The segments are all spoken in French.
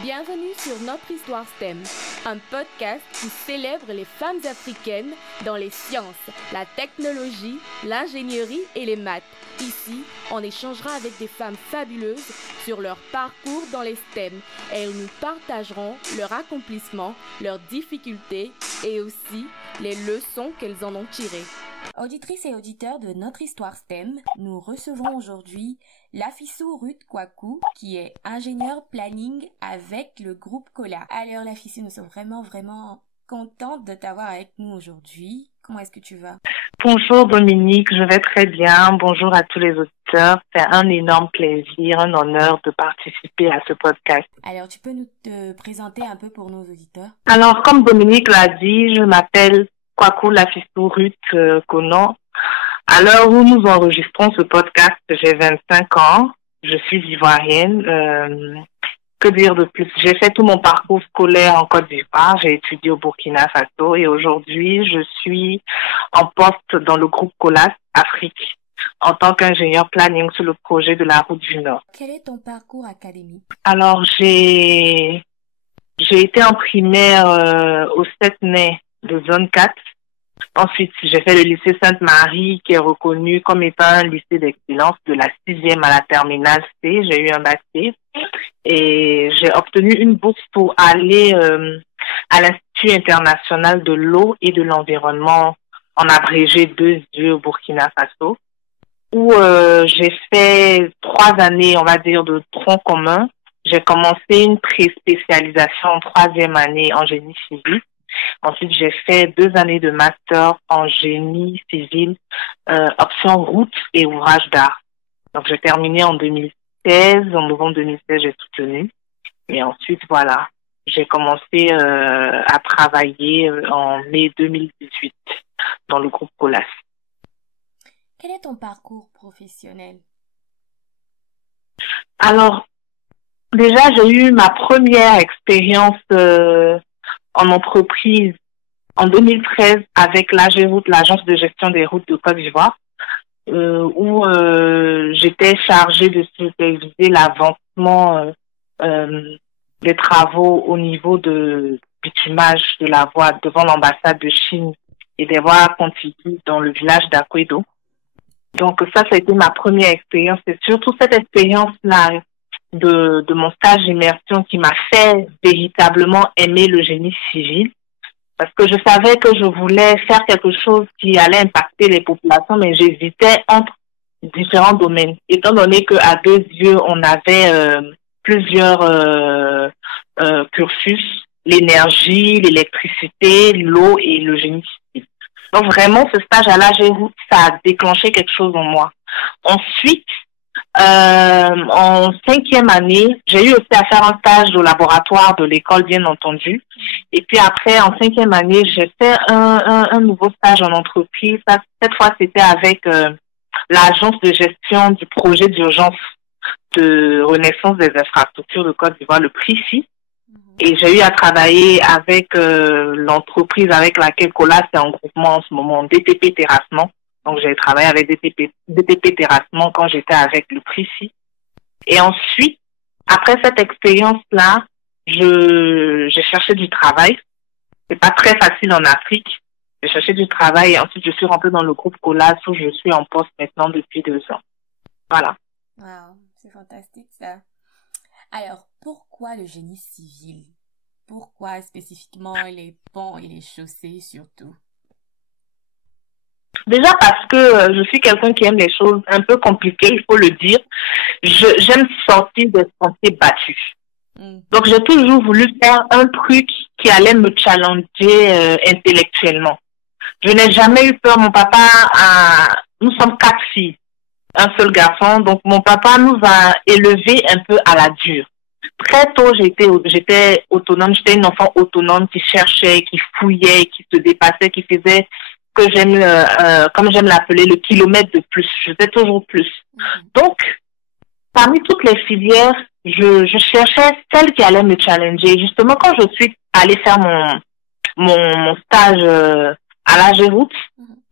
Bienvenue sur Notre Histoire STEM, un podcast qui célèbre les femmes africaines dans les sciences, la technologie, l'ingénierie et les maths. Ici, on échangera avec des femmes fabuleuses sur leur parcours dans les STEM et elles nous partageront leur accomplissement, leurs difficultés et aussi les leçons qu'elles en ont tirées. Auditrices et auditeurs de Notre Histoire STEM, nous recevons aujourd'hui Lafissou Ruth Kwaku, qui est ingénieure planning avec le groupe Cola. Alors Lafissou, nous sommes vraiment contentes de t'avoir avec nous aujourd'hui. Comment est-ce que tu vas? Bonjour Dominique, je vais très bien. Bonjour à tous les auditeurs. C'est un énorme plaisir, un honneur de participer à ce podcast. Alors, tu peux nous te présenter un peu pour nos auditeurs? Alors, comme Dominique l'a dit, je m'appelle Kwaku Lafissou Ruth Kono. À l'heure où nous enregistrons ce podcast, j'ai 25 ans. Je suis ivoirienne. Que dire de plus? J'ai fait tout mon parcours scolaire en Côte d'Ivoire. J'ai étudié au Burkina Faso et aujourd'hui, je suis en poste dans le groupe Colas Afrique en tant qu'ingénieur planning sur le projet de la route du Nord. Quel est ton parcours académique? Alors, j'ai été en primaire au 7 mai de zone 4. Ensuite, j'ai fait le lycée Sainte-Marie qui est reconnu comme étant un lycée d'excellence de la 6e à la terminale C. J'ai eu un bac C et j'ai obtenu une bourse pour aller à l'Institut international de l'eau et de l'environnement, en abrégé 2E au Burkina Faso, où j'ai fait 3 années, on va dire, de tronc commun. J'ai commencé une pré-spécialisation en 3e année en génie civil. Ensuite, j'ai fait 2 années de master en génie civil, option route et ouvrage d'art. Donc, j'ai terminé en 2016. En novembre 2016, j'ai soutenu. Et ensuite, voilà, j'ai commencé à travailler en mai 2018 dans le groupe Colas. Quel est ton parcours professionnel? Alors, déjà, j'ai eu ma première expérience en entreprise en 2013 avec l'AGERoute, l'agence de gestion des routes de Côte d'Ivoire, où j'étais chargée de superviser l'avancement des travaux au niveau de bitumage de la voie devant l'ambassade de Chine et des voies contiguës dans le village d'Akwedo. Donc ça a été ma première expérience. C'est surtout cette expérience-là de mon stage d'immersion qui m'a fait véritablement aimer le génie civil, parce que je savais que je voulais faire quelque chose qui allait impacter les populations, mais j'hésitais entre différents domaines, étant donné qu'à 2 yeux, on avait plusieurs cursus, l'énergie, l'électricité, l'eau et le génie civil. Donc vraiment, ce stage à l'AGERoute, ça a déclenché quelque chose en moi. Ensuite, en 5e année, j'ai eu aussi à faire un stage au laboratoire de l'école, bien entendu. Et puis après, en 5e année, j'ai fait un nouveau stage en entreprise. Cette fois, c'était avec l'agence de gestion du projet d'urgence de renaissance des infrastructures de Côte d'Ivoire, le PRICI. Et j'ai eu à travailler avec l'entreprise avec laquelle Colas est en groupement en ce moment, DTP Terrassement. Donc, j'ai travaillé avec DTP Terrassement quand j'étais avec le PRICI. Et ensuite, après cette expérience-là, j'ai cherché du travail. C'est pas très facile en Afrique. J'ai cherché du travail et ensuite, je suis rentrée dans le groupe Colas où je suis en poste maintenant depuis 2 ans. Voilà. Wow, c'est fantastique ça. Alors, pourquoi le génie civil? Pourquoi spécifiquement les ponts et les chaussées surtout? Déjà parce que je suis quelqu'un qui aime les choses un peu compliquées, il faut le dire. J'aime sortir des sentiers battus. Donc, j'ai toujours voulu faire un truc qui allait me challenger intellectuellement. Je n'ai jamais eu peur. Mon papa nous sommes 4 filles, un seul garçon. Donc, mon papa nous a élevés un peu à la dure. Très tôt, j'étais autonome. J'étais une enfant autonome qui cherchait, qui fouillait, qui se dépassait, qui faisait que j'aime, comme j'aime l'appeler, le kilomètre de plus. Je faisais toujours plus. Donc, parmi toutes les filières, je cherchais celle qui allait me challenger. Justement, quand je suis allée faire mon stage à l'AGERoute,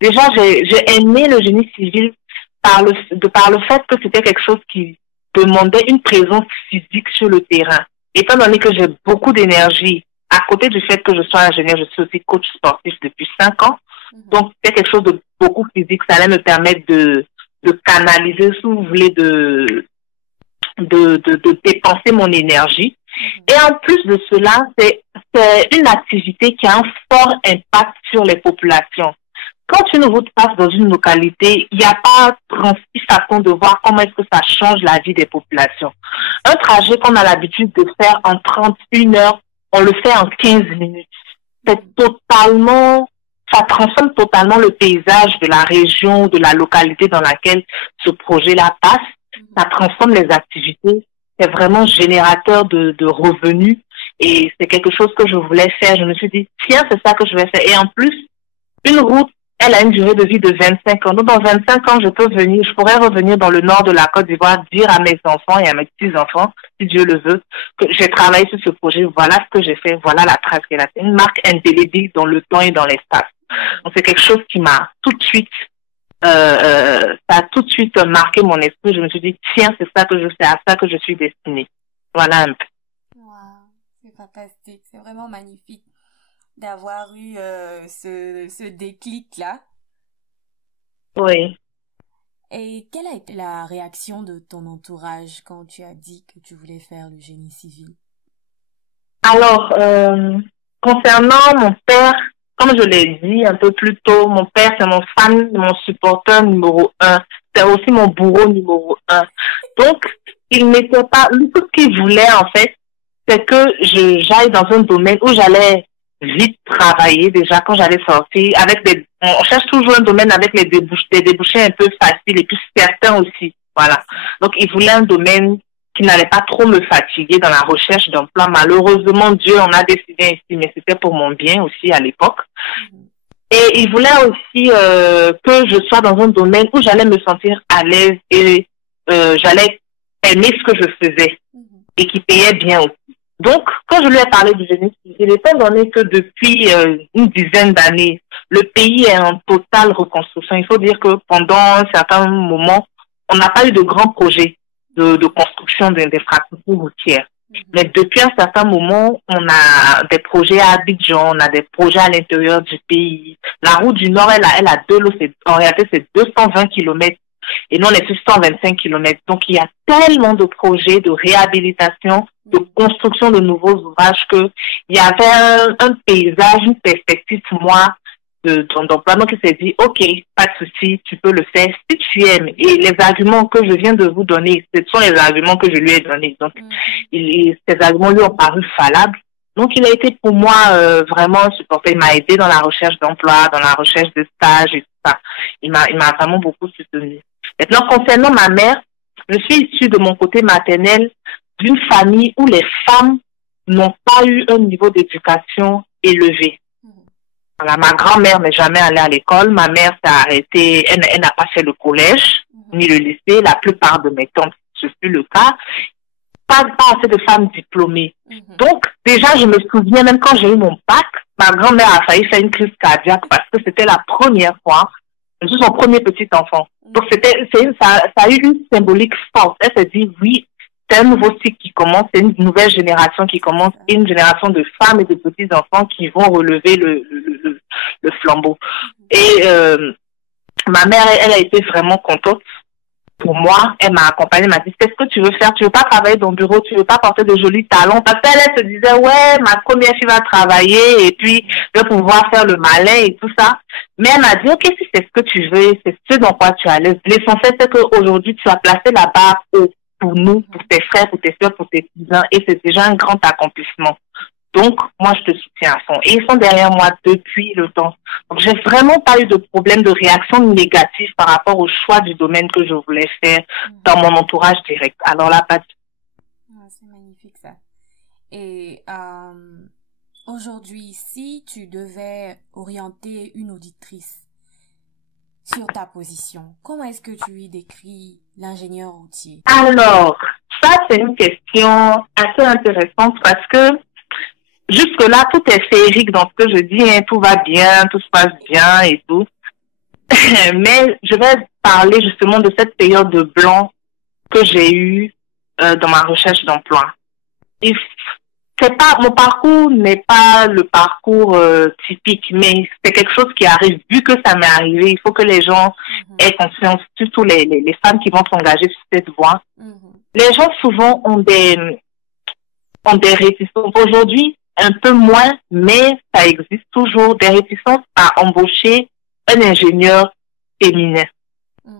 déjà, j'ai aimé le génie civil par le fait que c'était quelque chose qui demandait une présence physique sur le terrain. étant donné que j'ai beaucoup d'énergie, à côté du fait que je sois ingénieur, je suis aussi coach sportif depuis 5 ans. Donc, c'est quelque chose de beaucoup physique. Ça allait me permettre de canaliser, si vous voulez, de dépenser mon énergie. Et en plus de cela, c'est une activité qui a un fort impact sur les populations. Quand une route passe dans une localité, il n'y a pas 36 façons de voir comment est-ce que ça change la vie des populations. Un trajet qu'on a l'habitude de faire en 31 heures, on le fait en 15 minutes. C'est totalement, ça transforme totalement le paysage de la région, de la localité dans laquelle ce projet-là passe. Ça transforme les activités. C'est vraiment générateur de revenus. Et c'est quelque chose que je voulais faire. Je me suis dit, tiens, c'est ça que je vais faire. Et en plus, une route, elle a une durée de vie de 25 ans. Donc, dans 25 ans, je pourrais revenir dans le nord de la Côte d'Ivoire, dire à mes enfants et à mes petits-enfants, si Dieu le veut, que j'ai travaillé sur ce projet, voilà ce que j'ai fait, voilà la trace qu'elle a fait. Une marque indélébile dans le temps et dans l'espace. Donc, c'est quelque chose qui m'a tout de suite, ça a tout de suite marqué mon esprit. Je me suis dit, tiens, c'est ça que je fais, à ça que je suis destinée. Voilà un peu. Wow, c'est fantastique, c'est vraiment magnifique d'avoir eu ce déclic-là. Oui. Et quelle a été la réaction de ton entourage quand tu as dit que tu voulais faire le génie civil? Alors, concernant mon père, comme je l'ai dit un peu plus tôt, mon père, c'est mon fan, mon supporter numéro 1. C'est aussi mon bourreau numéro 1. Donc, il n'était pas... Tout ce qu'il voulait, en fait, c'est que j'aille dans un domaine où j'allais vite travailler déjà quand j'allais sortir. On cherche toujours un domaine avec des débouchés un peu faciles et puis certains aussi. Voilà. Donc, il voulait un domaine qui n'allait pas trop me fatiguer dans la recherche d'emploi. Malheureusement, Dieu en a décidé ainsi, mais c'était pour mon bien aussi à l'époque. Et il voulait aussi que je sois dans un domaine où j'allais me sentir à l'aise et j'allais aimer ce que je faisais et qui payait bien aussi. Donc, quand je lui ai parlé du génie civil, étant donné que depuis une dizaine d'années, le pays est en totale reconstruction, il faut dire que pendant un certain moment, on n'a pas eu de grands projets de construction d'infrastructures routières. Mais depuis un certain moment, on a des projets à Abidjan, on a des projets à l'intérieur du pays. La route du Nord, elle a deux lots, en réalité, c'est 220 kilomètres. Et nous, on est sur 125 kilomètres. Donc, il y a tellement de projets de réhabilitation, de construction de nouveaux ouvrages que il y avait un paysage, une perspective pour moi d'emploi. Donc, il s'est dit, OK, pas de souci, tu peux le faire si tu aimes. Et les arguments que je viens de vous donner, ce sont les arguments que je lui ai donnés. Donc, ces arguments lui ont paru valables. Donc, il a été pour moi vraiment supporté. Il m'a aidé dans la recherche d'emploi, dans la recherche de stage et tout ça. Il m'a vraiment beaucoup soutenu. Maintenant, concernant ma mère, je suis issue de mon côté maternel d'une famille où les femmes n'ont pas eu un niveau d'éducation élevé. Voilà, ma grand-mère n'est jamais allée à l'école. Ma mère s'est arrêtée. Elle n'a pas fait le collège ni le lycée. La plupart de mes tantes, ce fut le cas. Pas assez de femmes diplômées. Donc, déjà, je me souviens, même quand j'ai eu mon bac, ma grand-mère a failli faire une crise cardiaque parce que c'était la première fois. Je suis son premier petit enfant. Donc, ça a eu une symbolique forte. Elle s'est dit, oui, c'est un nouveau cycle qui commence, c'est une nouvelle génération qui commence, une génération de femmes et de petits enfants qui vont relever le flambeau. Et ma mère, elle a été vraiment contente pour moi. Elle m'a accompagnée, elle m'a dit, qu'est-ce que tu veux faire? Tu veux pas travailler dans le bureau, tu veux pas porter de jolis talons? Parce qu'elle se disait, ouais, ma première fille va travailler et puis je vais pouvoir faire le malin et tout ça. Mais elle m'a dit, OK, si c'est ce que tu veux, c'est ce dans quoi tu es à l'aise. L'essentiel, c'est qu'aujourd'hui, tu as placé la barre haut pour nous, pour tes frères, pour tes soeurs, pour tes cousins, et c'est déjà un grand accomplissement. Donc, moi, je te soutiens à fond. Et ils sont derrière moi depuis le temps. Donc, j'ai vraiment pas eu de problème de réaction négative par rapport au choix du domaine que je voulais faire dans mon entourage direct. Alors là, pas du tout. C'est magnifique, ça. Et aujourd'hui, si tu devais orienter une auditrice sur ta position, comment est-ce que tu lui décris l'ingénieur routier? Alors, ça, c'est une question assez intéressante parce que jusque-là, tout est féerique dans ce que je dis, hein, tout va bien, tout se passe bien et tout. Mais je vais parler justement de cette période de blanc que j'ai eue dans ma recherche d'emploi. il c'est pas, mon parcours n'est pas le parcours typique, mais c'est quelque chose qui arrive. Vu que ça m'est arrivé, il faut que les gens aient conscience, surtout les femmes qui vont s'engager sur cette voie. Les gens souvent ont des réticences. Aujourd'hui, un peu moins, mais ça existe toujours, des réticences à embaucher un ingénieur féminin.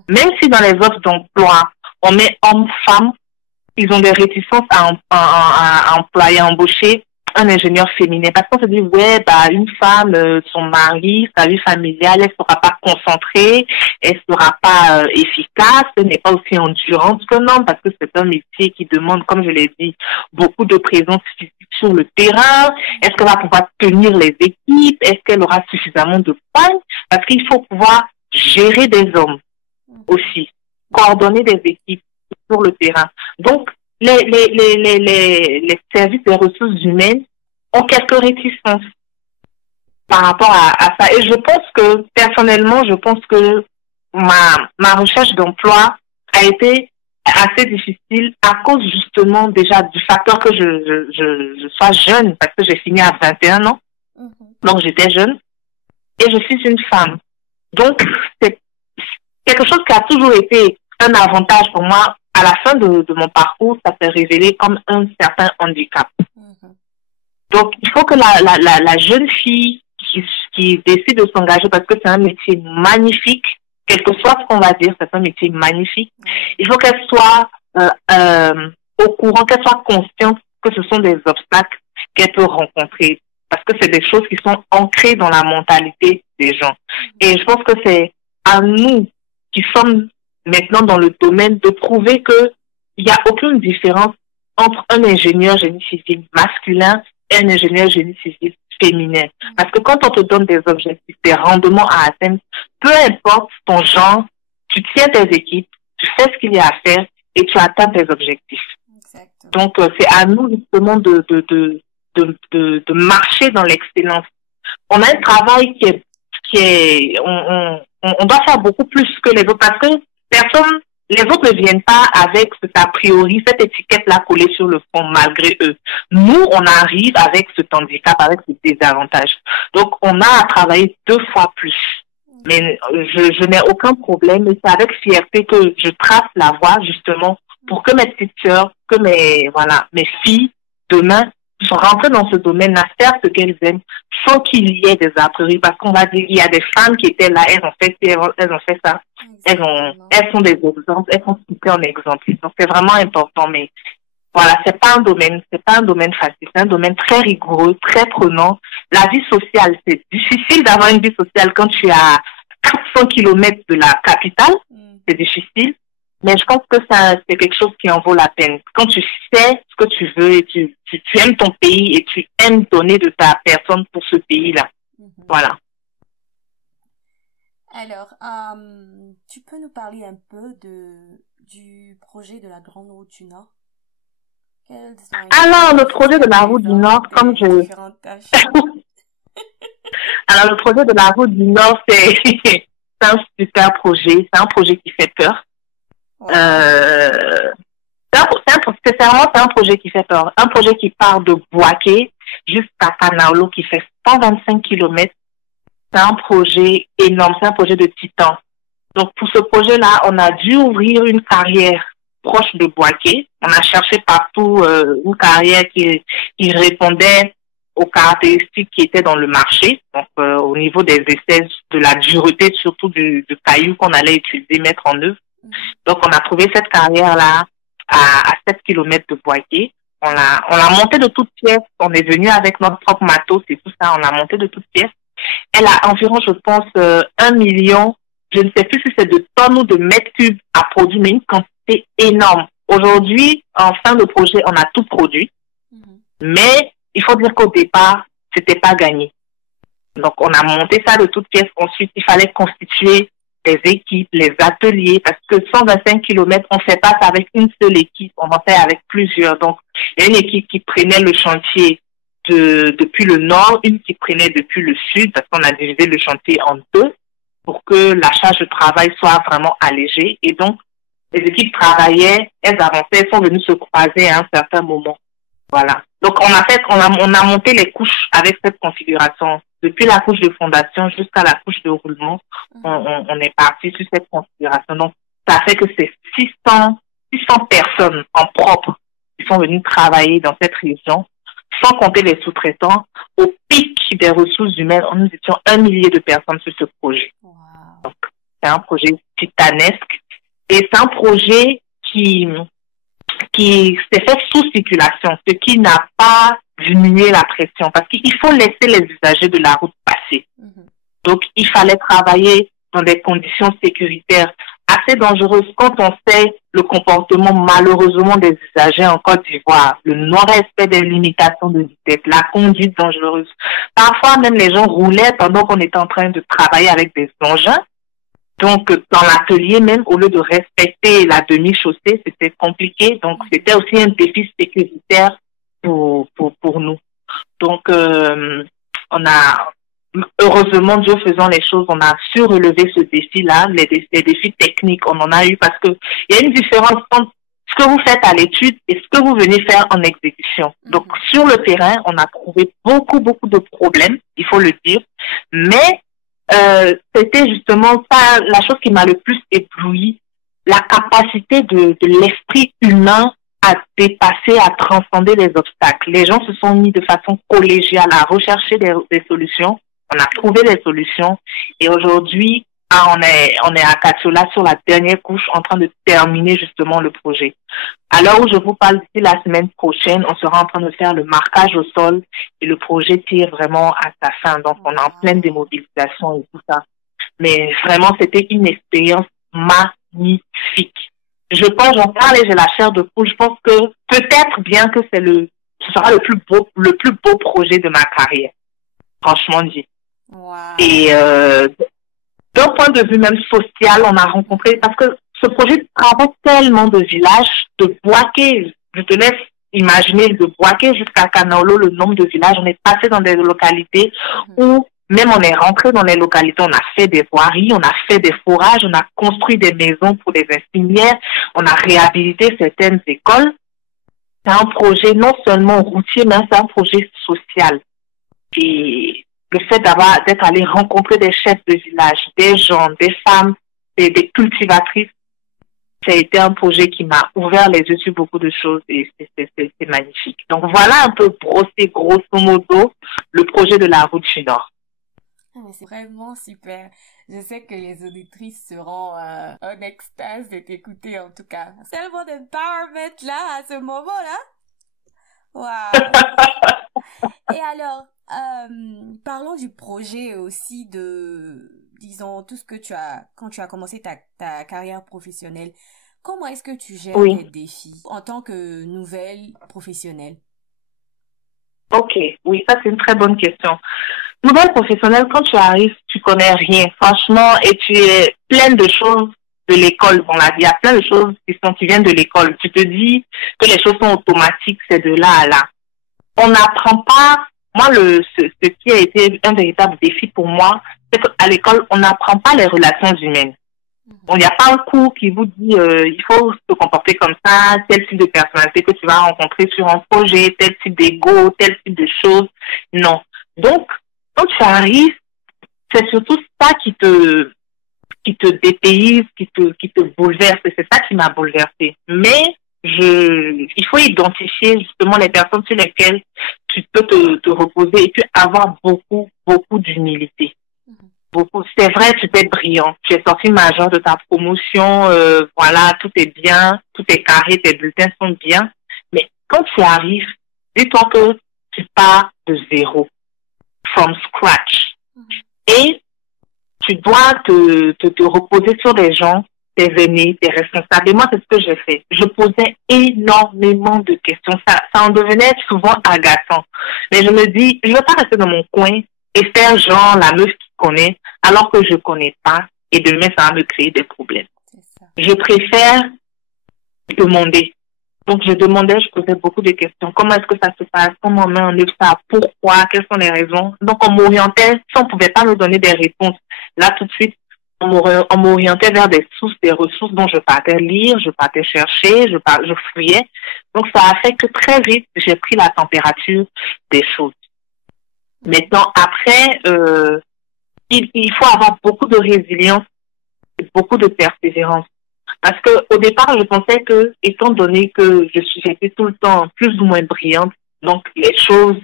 Même si dans les offres d'emploi, on met homme-femme, ils ont des réticences à employer, à embaucher un ingénieur féminin. Parce qu'on se dit, ouais, bah, une femme, son mari, sa vie familiale, elle sera pas concentrée, elle sera pas efficace, elle n'est pas aussi endurante que non, parce que c'est un métier qui demande, comme je l'ai dit, beaucoup de présence physique sur le terrain. Est-ce qu'elle va pouvoir tenir les équipes? Est-ce qu'elle aura suffisamment de points? Parce qu'il faut pouvoir gérer des hommes aussi, coordonner des équipes sur le terrain. Donc, les services des ressources humaines ont quelques réticences par rapport à ça. Et je pense que, personnellement, je pense que ma recherche d'emploi a été assez difficile à cause justement déjà du facteur que je sois jeune, parce que j'ai fini à 21 ans. Donc, j'étais jeune. Et je suis une femme. Donc, c'est quelque chose qui a toujours été un avantage pour moi. À la fin de mon parcours, ça s'est révélé comme un certain handicap. Donc, il faut que la jeune fille qui décide de s'engager, parce que c'est un métier magnifique, quel que soit ce qu'on va dire, c'est un métier magnifique, il faut qu'elle soit au courant, qu'elle soit consciente que ce sont des obstacles qu'elle peut rencontrer, parce que c'est des choses qui sont ancrées dans la mentalité des gens. Et je pense que c'est à nous qui sommes maintenant dans le domaine de prouver que il n'y a aucune différence entre un ingénieur génie civil masculin et un ingénieur génie civil féminin. Parce que quand on te donne des objectifs, des rendements à atteindre, peu importe ton genre, tu tiens tes équipes, tu fais ce qu'il y a à faire et tu atteins tes objectifs. Exactement. Donc, c'est à nous justement de marcher dans l'excellence. On a un travail on doit faire beaucoup plus que les autres parce que les autres ne viennent pas avec cet a priori, cette étiquette-là collée sur le front, malgré eux. Nous, on arrive avec ce handicap, avec ce désavantage. Donc, on a à travailler 2 fois plus. Mais je n'ai aucun problème et c'est avec fierté que je trace la voie, justement, pour que mes petites sœurs, que mes filles, demain, sont rentrées dans ce domaine-là, faire ce qu'elles aiment, sans qu'il y ait des a priori. Parce qu'on va dire, il y a des femmes qui étaient là, elles ont fait ça. Elles sont des exemples, elles sont citées en exemple. Donc, c'est vraiment important, mais voilà, c'est pas un domaine facile, c'est un domaine très rigoureux, très prenant. La vie sociale, c'est difficile d'avoir une vie sociale quand tu es à 400 kilomètres de la capitale, c'est difficile, mais je pense que c'est quelque chose qui en vaut la peine. Quand tu sais ce que tu veux et tu aimes ton pays et tu aimes donner de ta personne pour ce pays-là. Voilà. Alors, tu peux nous parler un peu du projet de la Grande Route du Nord? Alors, le projet de la Route du Nord, comme Alors, le projet de la Route du Nord, c'est un super projet. C'est un projet qui fait peur. Ouais. C'est un projet qui fait peur. Un projet qui part de Boaké jusqu'à Kanaolo, qui fait 125 kilomètres. C'est un projet énorme, c'est un projet de titan. Donc, pour ce projet-là, on a dû ouvrir une carrière proche de Boaké. On a cherché partout une carrière qui répondait aux caractéristiques qui étaient dans le marché. Donc, au niveau des essais, de la dureté, surtout du caillou qu'on allait utiliser, mettre en œuvre. Donc, on a trouvé cette carrière-là à 7 kilomètres de Boaké. On l'a monté de toutes pièces. On est venu avec notre propre matos et tout ça. On l'a monté de toutes pièces. Elle a environ, je pense, 1 million, je ne sais plus si c'est de tonnes ou de mètres cubes à produire, mais une quantité énorme. Aujourd'hui, en fin de projet, on a tout produit. Mais il faut dire qu'au départ, c'était pas gagné. Donc, on a monté ça de toutes pièces. Ensuite, il fallait constituer des équipes, les ateliers, parce que 125 kilomètres, on ne fait pas ça avec une seule équipe, on va faire avec plusieurs. Donc, il y a une équipe qui prenait le chantier depuis le nord, une qui prenait depuis le sud, parce qu'on a divisé le chantier en 2 pour que la charge de travail soit vraiment allégée. Et donc, les équipes travaillaient, elles avançaient, elles sont venues se croiser à un certain moment. Voilà. Donc, on a monté les couches avec cette configuration. Depuis la couche de fondation jusqu'à la couche de roulement, on est parti sur cette configuration. Donc, ça fait que c'est 600 personnes en propre qui sont venues travailler dans cette région, sans compter les sous-traitants. Au pic des ressources humaines, nous étions 1 millier de personnes sur ce projet. Wow. Donc, c'est un projet titanesque et c'est un projet qui s'est fait sous circulation, ce qui n'a pas diminué la pression parce qu'il faut laisser les usagers de la route passer. Donc, il fallait travailler dans des conditions sécuritaires assez dangereuses quand on sait le comportement malheureusement des usagers en Côte d'Ivoire, le non-respect des limitations de vitesse, la conduite dangereuse. Parfois, même les gens roulaient pendant qu'on était en train de travailler avec des engins. Donc, dans l'atelier même, au lieu de respecter la demi-chaussée, c'était compliqué. Donc, c'était aussi un défi sécuritaire pour nous. Donc, heureusement, Dieu faisant les choses, on a su relever ce défi-là, les défis techniques, on en a eu parce que il y a une différence entre ce que vous faites à l'étude et ce que vous venez faire en exécution. Donc, sur le terrain, on a trouvé beaucoup de problèmes, il faut le dire, mais c'était justement ça, la chose qui m'a le plus ébloui, la capacité de l'esprit humain à dépasser, à transcender les obstacles. Les gens se sont mis de façon collégiale à rechercher des solutions. On a trouvé les solutions et aujourd'hui, on est à Katiola sur la dernière couche en train de terminer justement le projet. À l'heure où je vous parle, d'ici la semaine prochaine, on sera en train de faire le marquage au sol et le projet tire vraiment à sa fin. Donc, on est en pleine démobilisation et tout ça. Mais vraiment, c'était une expérience magnifique. J'en parle et j'ai la chair de poule. Je pense que peut-être bien que ce sera le plus beau projet de ma carrière. Franchement dit. Wow. Et d'un point de vue même social, on a rencontré, parce que ce projet traverse tellement de villages, de Boaké, je te laisse imaginer de Boaké jusqu'à Kanaolo, le nombre de villages. On est passé dans des localités où même on est rentré dans les localités, on a fait des voiries, on a fait des forages, on a construit des maisons pour des infirmières, on a réhabilité certaines écoles. C'est un projet non seulement routier, mais c'est un projet social. Et le fait d'être allé rencontrer des chefs de village, des gens, des femmes, des cultivatrices, ça a été un projet qui m'a ouvert les yeux sur beaucoup de choses et c'est magnifique. Donc voilà un peu brossé grosso modo le projet de la route du Nord. C'est vraiment super. Je sais que les auditrices seront en extase de t'écouter en tout cas. Tellement d'empowerment là, à ce moment-là. Waouh. Et alors, parlons du projet aussi disons, tout ce que quand tu as commencé ta carrière professionnelle. Comment est-ce que tu gères tes défis en tant que nouvelle professionnelle? Ok, oui, ça c'est une très bonne question. Nouvelle professionnelle, quand tu arrives, tu connais rien, franchement, et tu es pleine de choses de l'école. On l'a dit, il y a plein de choses qui viennent de l'école. Tu te dis que les choses sont automatiques, c'est de là à là. On n'apprend pas. Moi, ce qui a été un véritable défi pour moi, c'est qu'à l'école, on n'apprend pas les relations humaines. Il n'y a pas un cours qui vous dit il faut se comporter comme ça, tel type de personnalité que tu vas rencontrer sur un projet, tel type d'ego, tel type de choses. Non. Donc, quand tu arrives, c'est surtout ça qui te dépayse, qui te bouleverse. Et c'est ça qui m'a bouleversée. Mais il faut identifier justement les personnes sur lesquelles tu peux te reposer et puis avoir beaucoup d'humilité. C'est vrai, tu es brillant. Tu es sorti major de ta promotion, voilà, tout est bien, tout est carré, tes bulletins sont bien. Mais quand tu arrives, dis-toi que tu pars de zéro, from scratch. Et tu dois te reposer sur des gens, tes aînés, tes responsables. Et moi, c'est ce que j'ai fait. Je posais énormément de questions. Ça en devenait souvent agaçant. Mais je me dis, je ne vais pas rester dans mon coin et faire genre la meuf qui connaît, alors que je connais pas, et demain, ça va me créer des problèmes. Je préfère demander. Donc, je posais beaucoup de questions. Comment est-ce que ça se passe? Comment on met en œuvre ça? Pourquoi? Quelles sont les raisons? Donc, on m'orientait. Si on ne pouvait pas me donner des réponses, là, tout de suite, on m'orientait vers des sources, des ressources dont je partais lire, je partais chercher, je fouillais. Donc, ça a fait que très vite, j'ai pris la température des choses. Maintenant, après, il faut avoir beaucoup de résilience, beaucoup de persévérance. Parce que au départ, je pensais que, étant donné que j'étais tout le temps plus ou moins brillante, donc les choses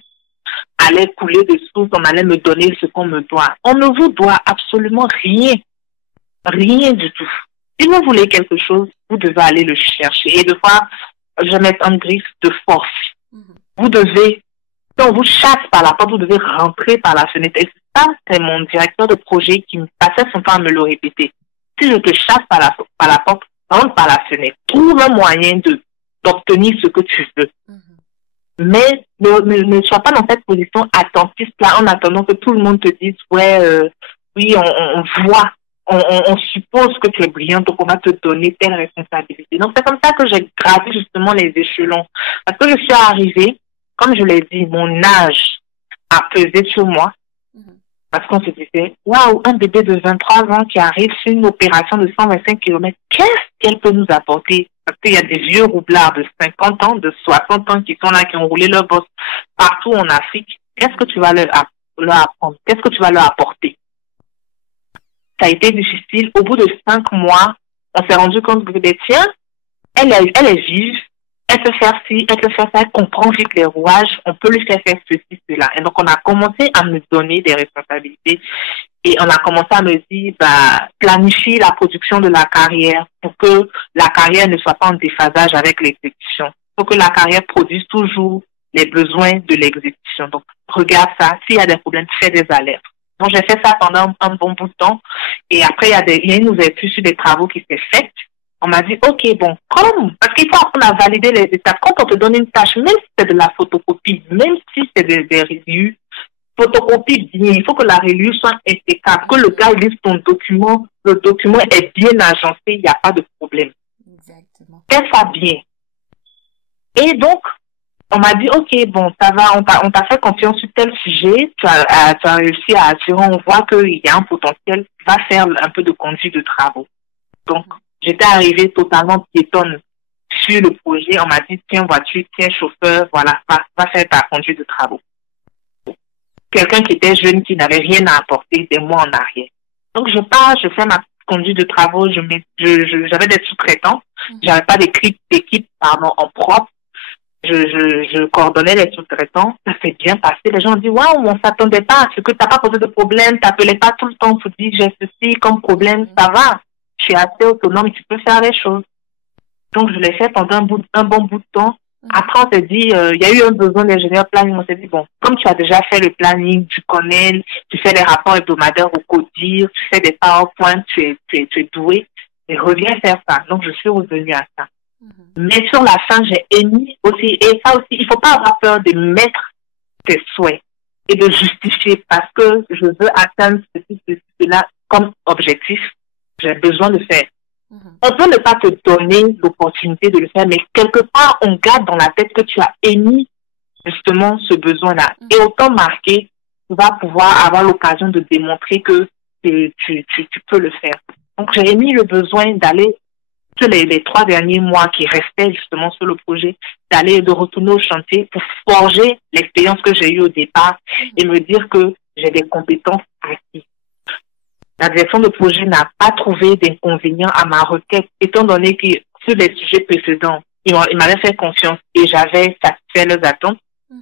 allaient couler de source, on allait me donner ce qu'on me doit. On ne vous doit absolument rien. Rien du tout. Si vous voulez quelque chose, vous devez aller le chercher. Et des fois, je mets un griffe de force. Vous devez, si on vous chasse par la porte, vous devez rentrer par la fenêtre. Et ça, c'est mon directeur de projet qui me passait son temps à me le répéter. Si je te chasse par la porte, rentre par la fenêtre. Trouve un moyen d'obtenir ce que tu veux. Mais ne sois pas dans cette position attentiste là en attendant que tout le monde te dise ouais, oui, on voit. On suppose que tu es brillant, donc on va te donner telle responsabilité. Donc, c'est comme ça que j'ai gravé justement les échelons. Parce que je suis arrivée, comme je l'ai dit, mon âge a pesé sur moi. Parce qu'on se disait, waouh, un bébé de 23 ans qui arrive sur une opération de 125 km, qu'est-ce qu'elle peut nous apporter? Parce qu'il y a des vieux roublards de 50 ans, de 60 ans qui sont là, qui ont roulé leur bosse partout en Afrique. Qu'est-ce que tu vas leur apprendre? Qu'est-ce que tu vas leur apporter? Ça a été difficile. Au bout de 5 mois, on s'est rendu compte que, tiens, elle est vive, elle peut faire ci, elle peut faire ça, elle comprend vite les rouages, on peut lui faire ceci, cela. Et donc, on a commencé à me donner des responsabilités et on a commencé à me dire, planifie la production de la carrière pour que la carrière ne soit pas en déphasage avec l'exécution. Pour que la carrière produise toujours les besoins de l'exécution. Donc, regarde ça. S'il y a des problèmes, fais des alertes. Donc, j'ai fait ça pendant un bon bout de temps. Et après, il y a une ouverture sur des travaux qui s'est faite. On m'a dit, OK, bon, parce qu'il faut apprendre à valider les étapes. Quand on te donne une tâche, même si c'est de la photocopie, même si c'est des reliures, photocopie bien, il faut que la reliure soit impeccable, que le gars lise ton document, le document est bien agencé, il n'y a pas de problème. Exactement. Fais ça bien. Et donc, on m'a dit, OK, bon, ça va, on t'a fait confiance sur tel sujet, tu as réussi à assurer, on voit qu'il y a un potentiel, va faire un peu de conduite de travaux. Donc, j'étais arrivée totalement piétonne sur le projet. On m'a dit, tiens voiture, tiens chauffeur, voilà, va faire ta conduite de travaux. Quelqu'un qui était jeune, qui n'avait rien à apporter des mois en arrière. Donc, je pars, je fais ma conduite de travaux, j'avais des sous-traitants, j'avais pas d'équipe en propre. Je coordonnais les sous-traitants, ça s'est bien passé. Les gens ont dit, waouh, on s'attendait pas à ce que t'as pas posé de problème, t'appelais pas tout le temps pour dire, j'ai ceci comme problème, ça va. Je suis assez autonome, tu peux faire les choses. Donc, je l'ai fait pendant un bon bout de temps. Après, on s'est dit, il y a eu un besoin d'ingénieur planning. On s'est dit, bon, comme tu as déjà fait le planning, tu connais, tu fais des rapports hebdomadaires au CODIR, tu fais des PowerPoint, tu es doué, et reviens faire ça. Donc, je suis revenue à ça. Mais sur la fin, j'ai émis aussi, et ça aussi, il faut pas avoir peur de mettre tes souhaits et de justifier parce que je veux atteindre cela comme objectif. J'ai besoin de faire. On peut ne pas te donner l'opportunité de le faire, mais quelque part, on garde dans la tête que tu as émis justement ce besoin-là. Et autant marqué, tu vas pouvoir avoir l'occasion de démontrer que tu peux le faire. Donc, j'ai émis le besoin d'aller, sur les 3 derniers mois qui restaient justement sur le projet, de retourner au chantier pour forger l'expérience que j'ai eue au départ et me dire que j'ai des compétences acquises. La direction de projet n'a pas trouvé d'inconvénient à ma requête, étant donné que sur les sujets précédents, ils m'avaient fait confiance et j'avais satisfait leurs attentes.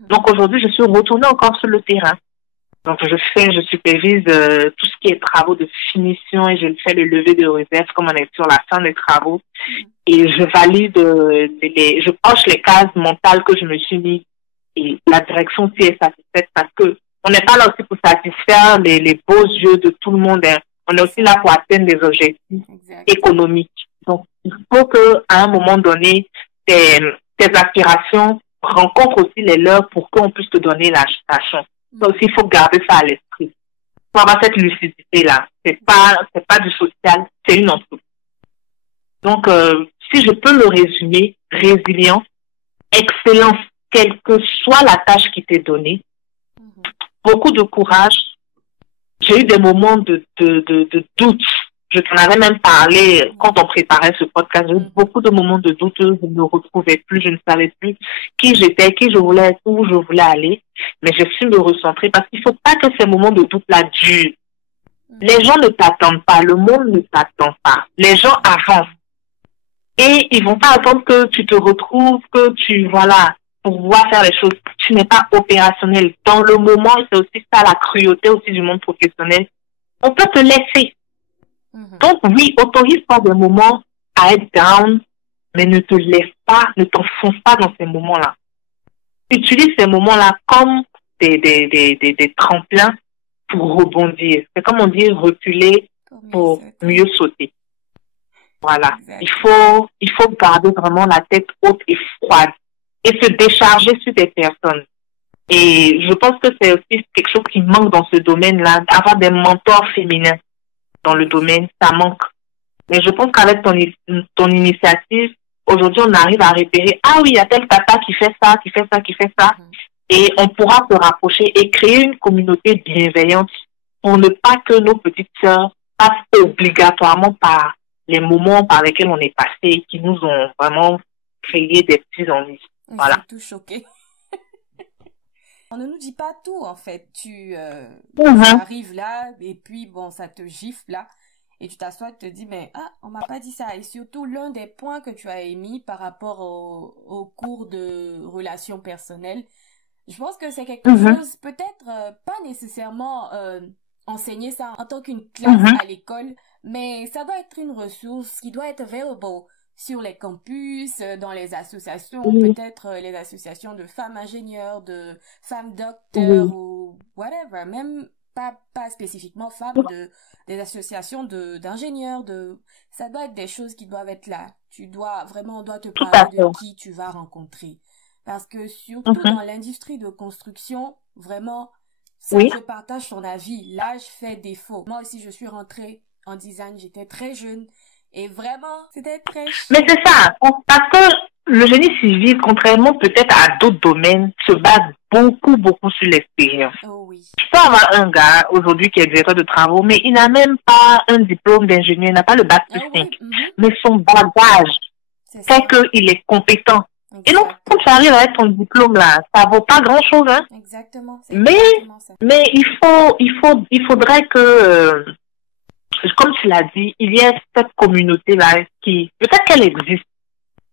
Donc aujourd'hui, je suis retournée encore sur le terrain. Donc je supervise tout ce qui est travaux de finition et je fais le lever de réserve comme on est sur la fin des travaux. Et je valide, je coche les cases mentales que je me suis mis et la direction aussi est satisfaite parce que on n'est pas là aussi pour satisfaire les beaux yeux de tout le monde. Hein. On est aussi là pour atteindre des objectifs économiques. Donc, il faut qu'à un moment donné, tes aspirations rencontrent aussi les leurs pour qu'on puisse te donner la chance. Donc, aussi, il faut garder ça à l'esprit. Il faut avoir cette lucidité-là. C'est pas du social, c'est une entreprise. Donc, si je peux le résumer, résilience, excellence, quelle que soit la tâche qui t'est donnée, beaucoup de courage. J'ai eu des moments de doute. Je t'en avais même parlé quand on préparait ce podcast. J'ai eu beaucoup de moments de doute. Je ne me retrouvais plus. Je ne savais plus qui j'étais, qui je voulais être, où je voulais aller. Mais je suis me recentrer parce qu'il ne faut pas que ces moments de doute-là durent. Les gens ne t'attendent pas. Le monde ne t'attend pas. Les gens avancent. Et ils vont pas attendre que tu te retrouves, que tu, voilà, pour pouvoir faire les choses. Tu n'es pas opérationnel. Dans le moment, c'est aussi ça la cruauté aussi du monde professionnel. On peut te laisser. Donc oui, autorise-toi des moments à être down, mais ne te laisse pas, ne t'enfonce pas dans ces moments-là. Utilise ces moments-là comme des tremplins pour rebondir. C'est comme on dit, reculer pour mieux sauter. Voilà. Il faut garder vraiment la tête haute et froide et se décharger sur des personnes. Et je pense que c'est aussi quelque chose qui manque dans ce domaine-là, avoir des mentors féminins dans le domaine, ça manque. Mais je pense qu'avec ton initiative, aujourd'hui, on arrive à repérer, ah oui, il y a tel tata qui fait ça, qui fait ça, qui fait ça. Et on pourra se rapprocher et créer une communauté bienveillante pour ne pas que nos petites sœurs passent obligatoirement par les moments par lesquels on est passé, qui nous ont vraiment créé des petits ennuis. Voilà. Je suis tout choquée. On ne nous dit pas tout, en fait. Tu arrives là, et puis, bon, ça te gifle là, et tu t'assois et te dis, mais, on m'a pas dit ça. Et surtout, l'un des points que tu as émis par rapport au cours de relations personnelles, je pense que c'est quelque chose, peut-être pas nécessairement enseigner ça en tant qu'une classe à l'école, mais ça doit être une ressource qui doit être available sur les campus, dans les associations, peut-être les associations de femmes ingénieurs, de femmes docteurs ou whatever, même pas spécifiquement femmes, des associations d'ingénieurs, ça doit être des choses qui doivent être là. On doit te parler de qui tu vas rencontrer. Parce que surtout dans l'industrie de construction, vraiment, ça, je partage ton avis. L'âge fait défaut. Moi aussi, je suis rentrée en design, j'étais très jeune. Et vraiment, c'était très chiant. Mais c'est ça, parce que le génie civil, contrairement peut-être à d'autres domaines, se base beaucoup sur l'expérience. Oh oui. Tu peux avoir un gars aujourd'hui qui est directeur de travaux, mais il n'a même pas un diplôme d'ingénieur, il n'a pas le bac plus 5. Mais son bagage fait qu'il est compétent. Exactement. Et donc, quand tu arrives avec ton diplôme là, ça vaut pas grand chose, hein. Exactement. Mais il faudrait que comme tu l'as dit, il y a cette communauté-là qui, peut-être qu'elle existe,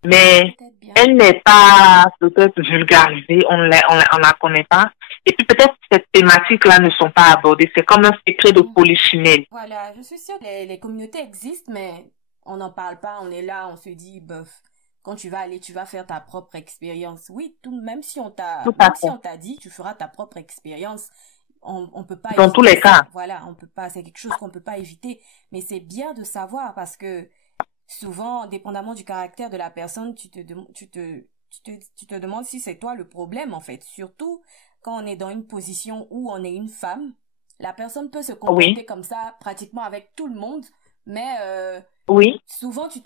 mais elle n'est pas peut-être vulgarisée, on la connaît pas. Et puis peut-être ces thématiques-là ne sont pas abordées. C'est comme un secret de polichinelle. Voilà, je suis sûre que les communautés existent, mais on n'en parle pas. On est là, on se dit, bof, quand tu vas aller, tu vas faire ta propre expérience. Oui, même si on t'a dit, tu feras ta propre expérience. On peut pas dans tous les cas. Voilà, on peut pas, c'est quelque chose qu'on peut pas éviter, mais c'est bien de savoir parce que souvent, dépendamment du caractère de la personne, tu te demandes si c'est toi le problème en fait. Surtout quand on est dans une position où on est une femme, la personne peut se comporter comme ça pratiquement avec tout le monde, mais souvent tu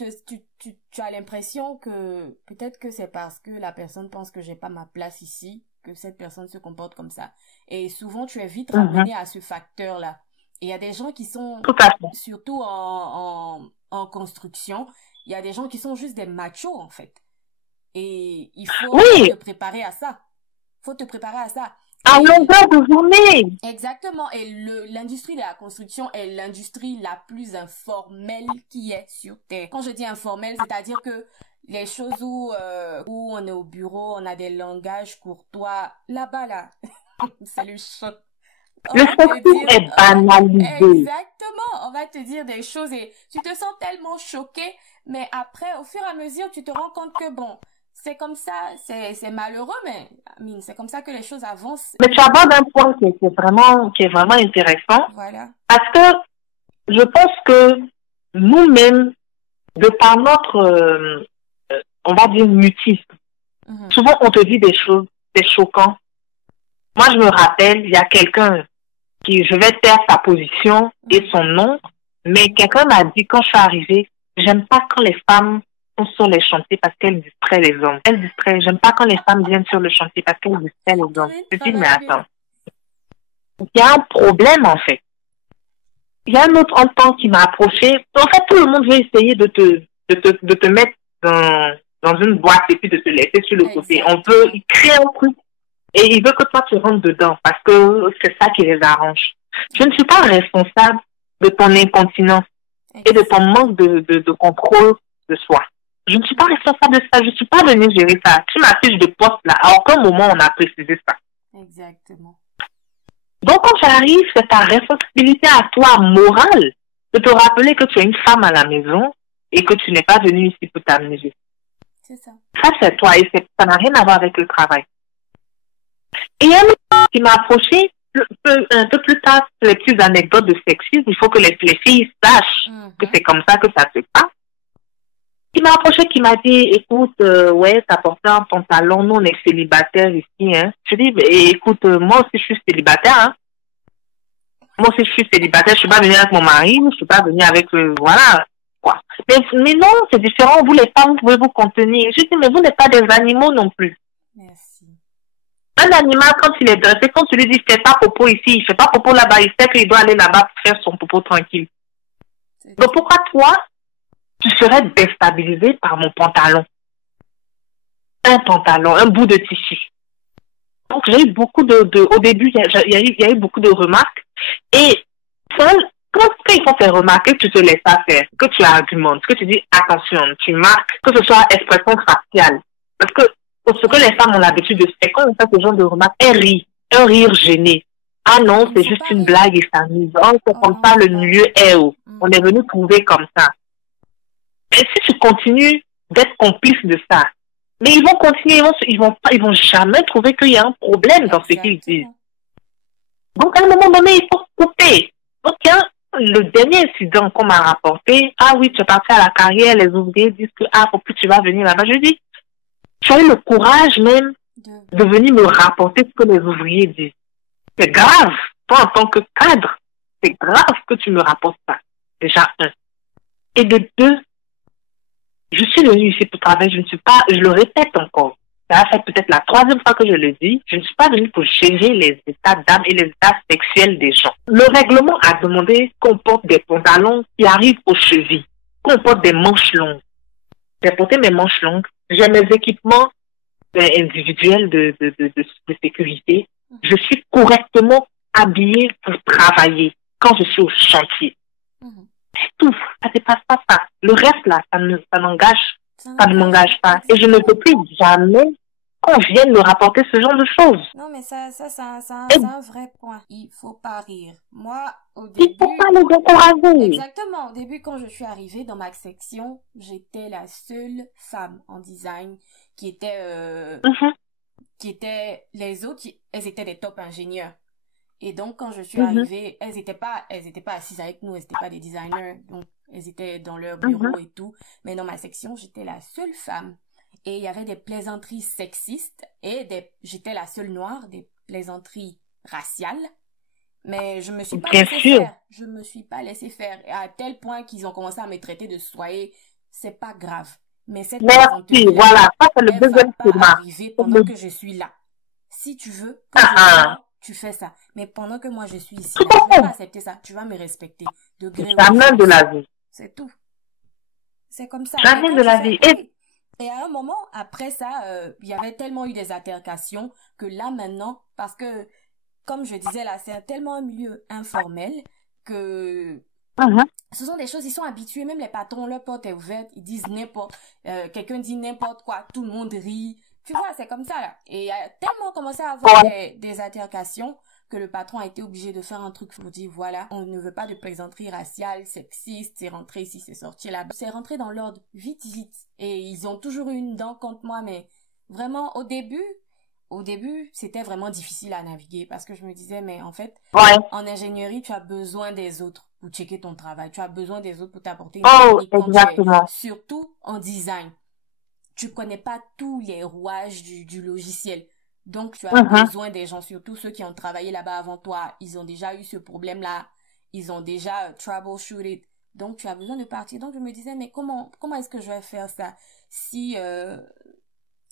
as l'impression que peut-être que c'est parce que la personne pense que j'ai pas ma place ici que cette personne se comporte comme ça. Et souvent, tu es vite ramené à ce facteur-là. Et il y a des gens qui sont, surtout en construction, il y a des gens qui sont juste des machos, en fait. Et il faut te préparer à ça. À longueur de journée. Exactement. Et l'industrie de la construction est l'industrie la plus informelle qui est sur Terre. Quand je dis informelle, c'est-à-dire que les choses où on est au bureau, on a des langages courtois. Là-bas, là, c'est le choc. Le choc est banalisé. Exactement. On va te dire des choses et tu te sens tellement choqué. Mais après, au fur et à mesure, tu te rends compte que bon, c'est comme ça, c'est malheureux, mais c'est comme ça que les choses avancent. Mais tu abordes un point qui est vraiment intéressant. Voilà. Parce que je pense que nous-mêmes, de par notre on va dire mutisme. Souvent, on te dit des choses, c'est choquant. Moi, je me rappelle, il y a quelqu'un qui, je vais taire sa position et son nom, mais quelqu'un m'a dit, quand je suis arrivée, j'aime pas quand les femmes sont sur les chantiers parce qu'elles distraient les hommes. J'aime pas quand les femmes viennent sur le chantier parce qu'elles distraient les hommes. Je dis, mais attends. Il y a un problème, en fait. Il y a un autre entend qui m'a approché. En fait, tout le monde veut essayer de te mettre dans une boîte et puis de te laisser sur le côté. On veut créer un truc et il veut que toi tu rentres dedans parce que c'est ça qui les arrange. Je ne suis pas responsable de ton incontinence et de ton manque de contrôle de soi. Je ne suis pas responsable de ça. Je ne suis pas venue gérer ça. Tu ma fiche de poste là. À aucun moment on a précisé ça. Exactement. Donc quand j'arrive, c'est ta responsabilité à toi morale de te rappeler que tu es une femme à la maison et que tu n'es pas venue ici pour t'amuser. C'est ça. Ça, c'est toi et ça n'a rien à voir avec le travail. Et il y a un autre qui m'a approché un peu plus tard, les petites anecdotes de sexisme. Il faut que les filles sachent que c'est comme ça que ça se passe. Il m'a approché, qui m'a dit, écoute, ouais, t'as porté un pantalon, nous on est célibataires ici, hein. Je dis, écoute, moi aussi je suis célibataire, hein. Moi aussi je suis célibataire, je suis pas venue avec mon mari, je suis pas venue avec, voilà, quoi. Mais non, c'est différent, vous les femmes, vous pouvez vous contenir. Je dis, mais vous n'êtes pas des animaux non plus. Merci. Un animal, quand il est dressé, quand tu lui dis, fais pas popo ici, il fait pas popo là-bas, il sait qu'il doit aller là-bas pour faire son popo tranquille. Donc pourquoi toi, tu serais déstabilisé par mon pantalon? Un pantalon, un bout de tissu. Donc j'ai eu beaucoup au début, il y a eu beaucoup de remarques. Et quand ils font ces remarques, que tu te laisses pas faire, que tu argumentes, que tu dis attention, tu marques, que ce soit expression faciale. Parce que ce que les femmes ont l'habitude de faire, quand on fait ce genre de remarques, elles rient, un rire gêné. Ah non, c'est juste une blague et ça nous donne, c'est comme ça le milieu est haut. On est venu trouver comme ça. Et si tu continues d'être complice de ça, mais ils vont continuer, ils vont jamais trouver qu'il y a un problème dans ce qu'ils disent. Donc, à un moment donné, il faut couper. Donc, il y a le dernier incident qu'on m'a rapporté. Ah oui, tu es parti à la carrière, les ouvriers disent que, faut plus tu vas venir là-bas. Je dis, tu as eu le courage même de venir me rapporter ce que les ouvriers disent. C'est grave. Toi, en tant que cadre, c'est grave que tu me rapportes ça. Déjà, un. Et de deux, je suis venue ici pour travailler, je le répète encore. Ça a fait peut-être la troisième fois que je le dis. Je ne suis pas venue pour gérer les états d'âme et les états sexuels des gens. Le règlement a demandé qu'on porte des pantalons qui arrivent aux chevilles, qu'on porte des manches longues. J'ai porté mes manches longues. J'ai mes équipements individuels de sécurité. Je suis correctement habillée pour travailler quand je suis au chantier. C'est tout. Ça ne dépasse pas ça. Le reste, là, ça ne m'engage pas. Et je ne veux plus jamais qu'on vienne me rapporter ce genre de choses. Non, mais ça c'est un vrai point. Il faut pas rire. Moi, au début... Il faut pas les encourager. Exactement. Au début, quand je suis arrivée dans ma section, j'étais la seule femme en design qui était... Les autres, elles étaient des top ingénieurs. Et donc, quand je suis arrivée, elles étaient pas assises avec nous, elles étaient pas des designers. Donc, elles étaient dans leur bureau et tout. Mais dans ma section, j'étais la seule femme. Et il y avait des plaisanteries sexistes et j'étais la seule noire, des plaisanteries raciales. Mais je me suis pas laissée faire. Je me suis pas laissée faire. Et à tel point qu'ils ont commencé à me traiter de soyer. C'est pas grave. Mais cette plaisanterie, voilà. Ça, c'est le elle deuxième va pas arriver pendant que je suis là. Si tu veux que je sois, tu fais ça. Mais pendant que moi je suis ici, là, je vais pas accepter ça. Tu vas me respecter. De gré ou de la vie. C'est tout. C'est comme ça. Jamais de la vie. Et à un moment, après ça, il y avait tellement eu des altercations que là maintenant, parce que, comme je disais là, c'est tellement un milieu informel que ce sont des choses, ils sont habitués, même les patrons, leur porte est ouverte, ils disent n'importe, quelqu'un dit n'importe quoi, tout le monde rit. Tu vois, c'est comme ça là. Et il a tellement commencé à avoir des altercations que le patron a été obligé de faire un truc pour dire voilà, on ne veut pas de plaisanterie raciale, sexiste, c'est rentré ici, c'est sorti là-bas. C'est rentré dans l'ordre, vite, vite. Et ils ont toujours eu une dent contre moi, mais vraiment au début, c'était vraiment difficile à naviguer parce que je me disais, mais en fait, en ingénierie, tu as besoin des autres pour checker ton travail. Tu as besoin des autres pour t'apporter une technique exactement. Surtout en design. Tu connais pas tous les rouages du logiciel. Donc, tu as besoin des gens, surtout ceux qui ont travaillé là-bas avant toi. Ils ont déjà eu ce problème-là. Ils ont déjà troubleshooted. Donc, tu as besoin de partir. Donc, je me disais, mais comment est-ce que je vais faire ça si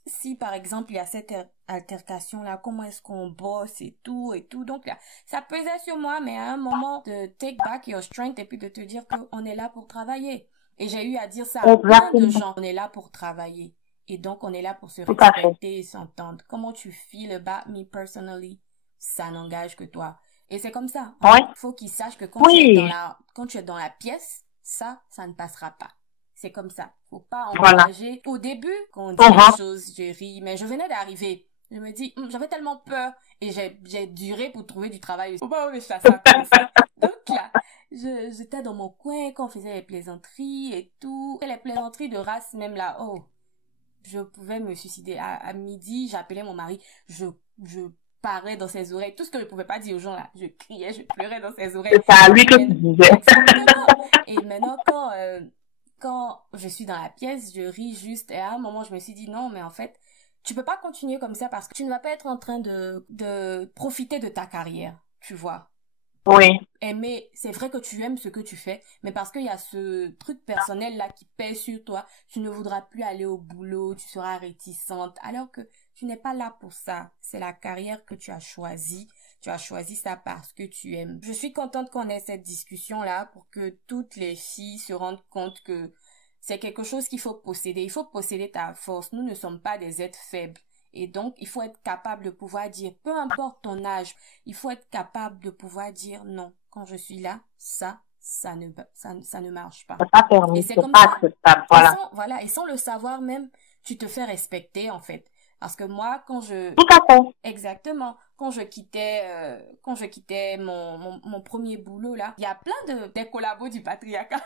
si par exemple il y a cette altercation-là, comment est-ce qu'on bosse et tout. Donc là, ça pesait sur moi, mais à un moment de take back your strength et puis de te dire qu'on est là pour travailler. Et j'ai eu à dire ça à plein de gens, on est là pour travailler. Et donc, on est là pour se respecter et s'entendre. Comment tu feels about me personally, ça n'engage que toi. Et c'est comme ça. Il faut qu'ils sachent que quand tu es dans la pièce, ça ne passera pas. C'est comme ça. Faut pas engager. Au début, quand on dit les choses, je ris, mais je venais d'arriver. Je me dis, j'avais tellement peur et j'ai duré pour trouver du travail. Faut pas ça comme ça. Donc là, j'étais dans mon coin quand on faisait les plaisanteries et tout. Et les plaisanteries de race même là, je pouvais me suicider. À midi, j'appelais mon mari, je parais dans ses oreilles. Tout ce que je pouvais pas dire aux gens là, je criais, je pleurais dans ses oreilles. C'est à lui que tu disais. Et maintenant, quand je suis dans la pièce, je ris juste. Et à un moment, je me suis dit non, mais en fait, tu peux pas continuer comme ça parce que tu ne vas pas être en train de profiter de ta carrière, tu vois. Oui. Mais c'est vrai que tu aimes ce que tu fais, mais parce qu'il y a ce truc personnel là qui pèse sur toi, tu ne voudras plus aller au boulot, tu seras réticente, alors que tu n'es pas là pour ça. C'est la carrière que tu as choisie. Tu as choisi ça parce que tu aimes. Je suis contente qu'on ait cette discussion là pour que toutes les filles se rendent compte que c'est quelque chose qu'il faut posséder. Il faut posséder ta force. Nous ne sommes pas des êtres faibles. Et donc, il faut être capable de pouvoir dire, peu importe ton âge, il faut être capable de pouvoir dire non. Quand je suis là, ça ne marche pas. C'est pas permis, et c'est comme pas ça. acceptable. Et sans le savoir même, tu te fais respecter en fait. Parce que moi, Tout à fait. Exactement. Quand je quittais mon premier boulot là, il y a plein des collabos du patriarcat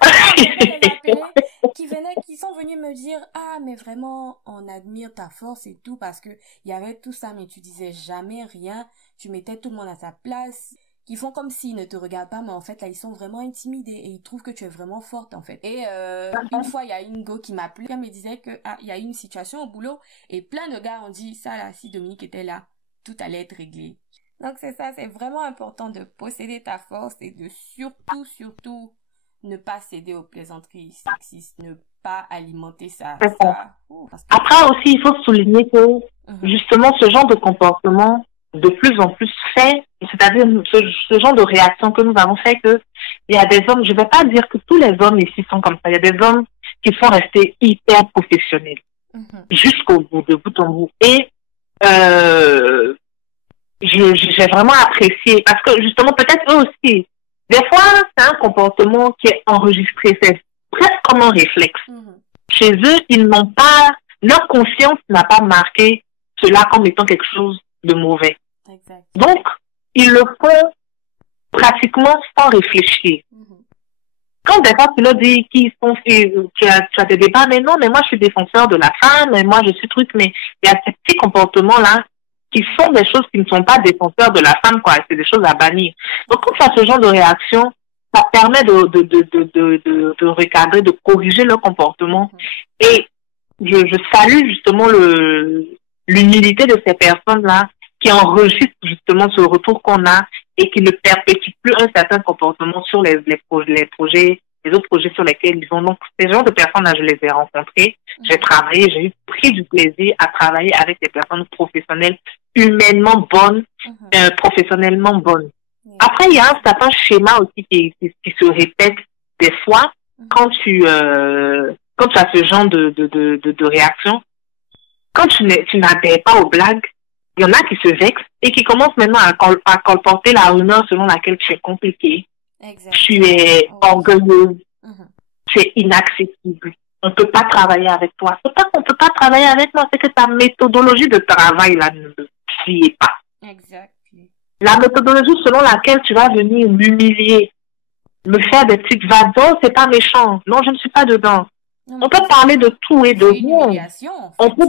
qui sont venus me dire mais vraiment on admire ta force et tout parce que il y avait tout ça mais tu disais jamais rien, tu mettais tout le monde à sa place. Qui font comme s'ils ne te regardent pas, mais en fait, là, ils sont vraiment intimidés et ils trouvent que tu es vraiment forte, en fait. Et une fois, il y a une go qui m'a appelé, elle me disait que il y a eu une situation au boulot et plein de gars ont dit, ça là, si Dominique était là, tout allait être réglé. Donc, c'est ça, c'est vraiment important de posséder ta force et de surtout ne pas céder aux plaisanteries sexistes, ne pas alimenter ça. Après aussi, il faut souligner que, justement, ce genre de comportement de plus en plus fait, c'est-à-dire ce genre de réaction que nous avons fait, que il y a des hommes, je vais pas dire que tous les hommes ici sont comme ça, il y a des hommes qui sont restés hyper professionnels jusqu'au bout, de bout en bout. Et j'ai vraiment apprécié parce que justement peut-être eux aussi, des fois c'est un comportement qui est enregistré, c'est presque comme un réflexe. Chez eux, ils n'ont pas, leur conscience n'a pas marqué cela comme étant quelque chose de mauvais. Exact. Donc, ils le font pratiquement sans réfléchir. Quand des fois tu leur dis tu as des débats, mais non, mais moi je suis défenseur de la femme, mais moi je suis truc, mais il y a ces petits comportements-là qui sont des choses qui ne sont pas défenseurs de la femme, quoi. C'est des choses à bannir. Donc, quand tu as ce genre de réaction, ça permet de recadrer, de corriger leur comportement. Et je salue justement l'humilité de ces personnes-là qui enregistrent justement ce retour qu'on a et qui ne perpétuent plus un certain comportement sur les projets, les autres projets sur lesquels ils vont. Donc, ces genres de personnes-là, je les ai rencontrés, j'ai travaillé, j'ai pris du plaisir à travailler avec des personnes professionnelles, humainement bonnes, professionnellement bonnes. Après, il y a un certain schéma aussi qui se répète des fois quand tu as ce genre de réaction. Quand tu n'adhères pas aux blagues, il y en a qui se vexent et qui commencent maintenant à colporter la rumeur selon laquelle tu es compliqué, tu es orgueilleuse, tu es inaccessible. On ne peut pas travailler avec toi. C'est pas qu'on ne peut pas travailler avec moi, c'est que ta méthodologie de travail là ne s'y est pas. Exact. La méthodologie selon laquelle tu vas venir m'humilier, me faire des petites vannes, oh, c'est pas méchant. Non, je ne suis pas dedans. On peut parler de tout et de rien. On peut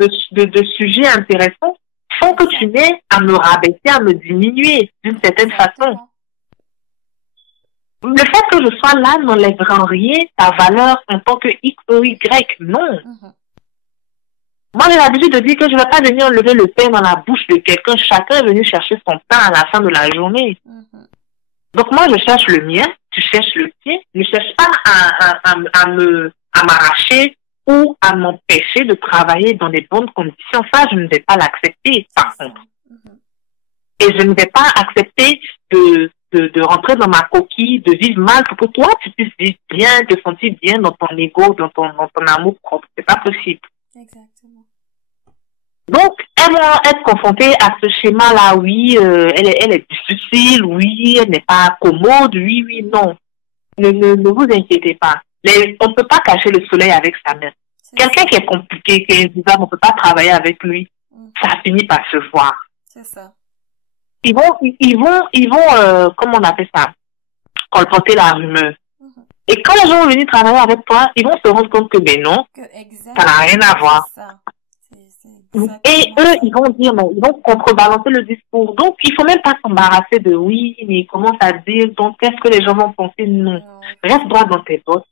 discuter de sujets intéressants sans que tu n'aies à me rabaisser, à me diminuer d'une certaine façon. Le fait que je sois là n'enlèvera en rien ta valeur en tant que X ou Y. Non. Moi, j'ai l'habitude de dire que je ne vais pas venir lever le pain dans la bouche de quelqu'un. Chacun est venu chercher son pain à la fin de la journée. Donc, moi, je cherche le mien, tu cherches le tien. Ne cherche pas à m'arracher ou à m'empêcher de travailler dans des bonnes conditions. Ça, je ne vais pas l'accepter, par contre. Et je ne vais pas accepter de rentrer dans ma coquille, de vivre mal pour que toi, tu puisses vivre bien, te sentir bien dans ton ego, dans ton amour propre. C'est pas possible. Exactement. Donc, elles vont être confrontées à ce schéma-là. Oui, elle est difficile. Oui, elle n'est pas commode. Oui, non. Ne vous inquiétez pas. On ne peut pas cacher le soleil avec sa main. Quelqu'un qui est compliqué, qui est invisible, on ne peut pas travailler avec lui. Ça finit par se voir. C'est ça. Ils vont, comment on appelle ça, colporter la rumeur. Et quand les gens vont venir travailler avec toi, ils vont se rendre compte que, ben non, ça n'a rien à voir. Et eux, ils vont dire, mais ils vont contrebalancer le discours. Donc, il faut même pas s'embarrasser de oui, mais comment ça dire, donc qu'est-ce que les gens vont penser? Non. Reste droit dans tes bottes.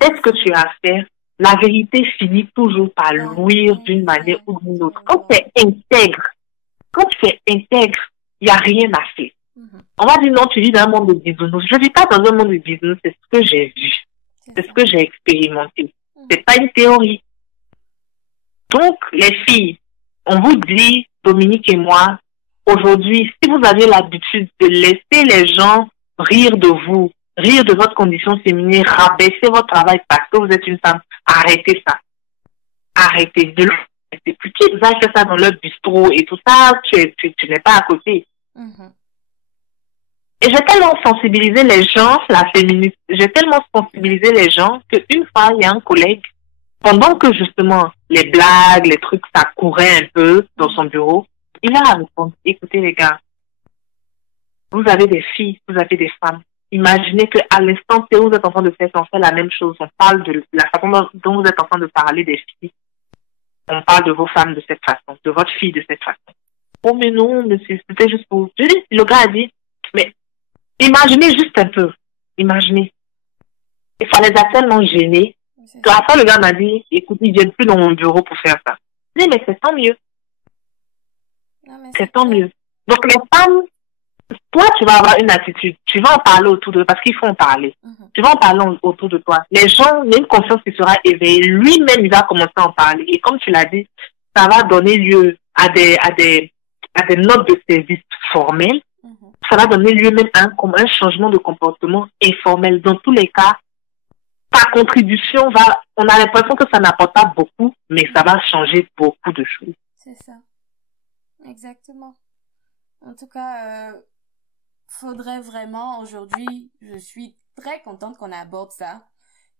Fais ce que tu as à faire. La vérité finit toujours par luire d'une manière ou d'une autre. Quand tu es intègre, il n'y a rien à faire. On va dire non, tu vis dans un monde de bisounours. Je ne vis pas dans un monde de bisounours, c'est ce que j'ai vu. C'est ce que j'ai expérimenté. C'est pas une théorie. Donc, les filles, on vous dit, Dominique et moi, aujourd'hui, si vous avez l'habitude de laisser les gens rire de vous, rire de votre condition féminine, rabaisser votre travail parce que vous êtes une femme, arrêtez ça. Arrêtez de le faire. Plus qu'ils aillent faire ça dans leur bistrot et tout ça, tu n'es pas à côté. Et j'ai tellement sensibilisé les gens, la féministe, j'ai tellement sensibilisé les gens qu'une fois, il y a un collègue, pendant que justement les blagues, les trucs, ça courait un peu dans son bureau, il a répondu, écoutez les gars, vous avez des filles, vous avez des femmes. Imaginez qu'à l'instant où vous êtes en train de faire, on fait la même chose. On parle de la façon dont vous êtes en train de parler des filles. On parle de vos femmes de cette façon, de votre fille de cette façon. Oh mais non, monsieur, c'était juste pour... Le gars a dit, mais imaginez juste un peu. Imaginez. Et ça les a tellement gênés. Que après, le gars m'a dit, écoute, ils ne viennent plus dans mon bureau pour faire ça. Je dis, mais c'est tant mieux. C'est tant mieux. Donc, les femmes, toi, tu vas avoir une attitude. Tu vas en parler autour de toi, parce qu'il faut en parler. Tu vas en parler autour de toi. Les gens, il y a une conscience qui sera éveillée. Lui-même, il va commencer à en parler. Et comme tu l'as dit, ça va donner lieu à des notes de service formelles. Ça va donner lieu même à un changement de comportement informel. Dans tous les cas, ta contribution on a l'impression que ça n'apporte pas beaucoup, mais ça va changer beaucoup de choses. C'est ça. Exactement. En tout cas, faudrait vraiment, aujourd'hui, je suis très contente qu'on aborde ça,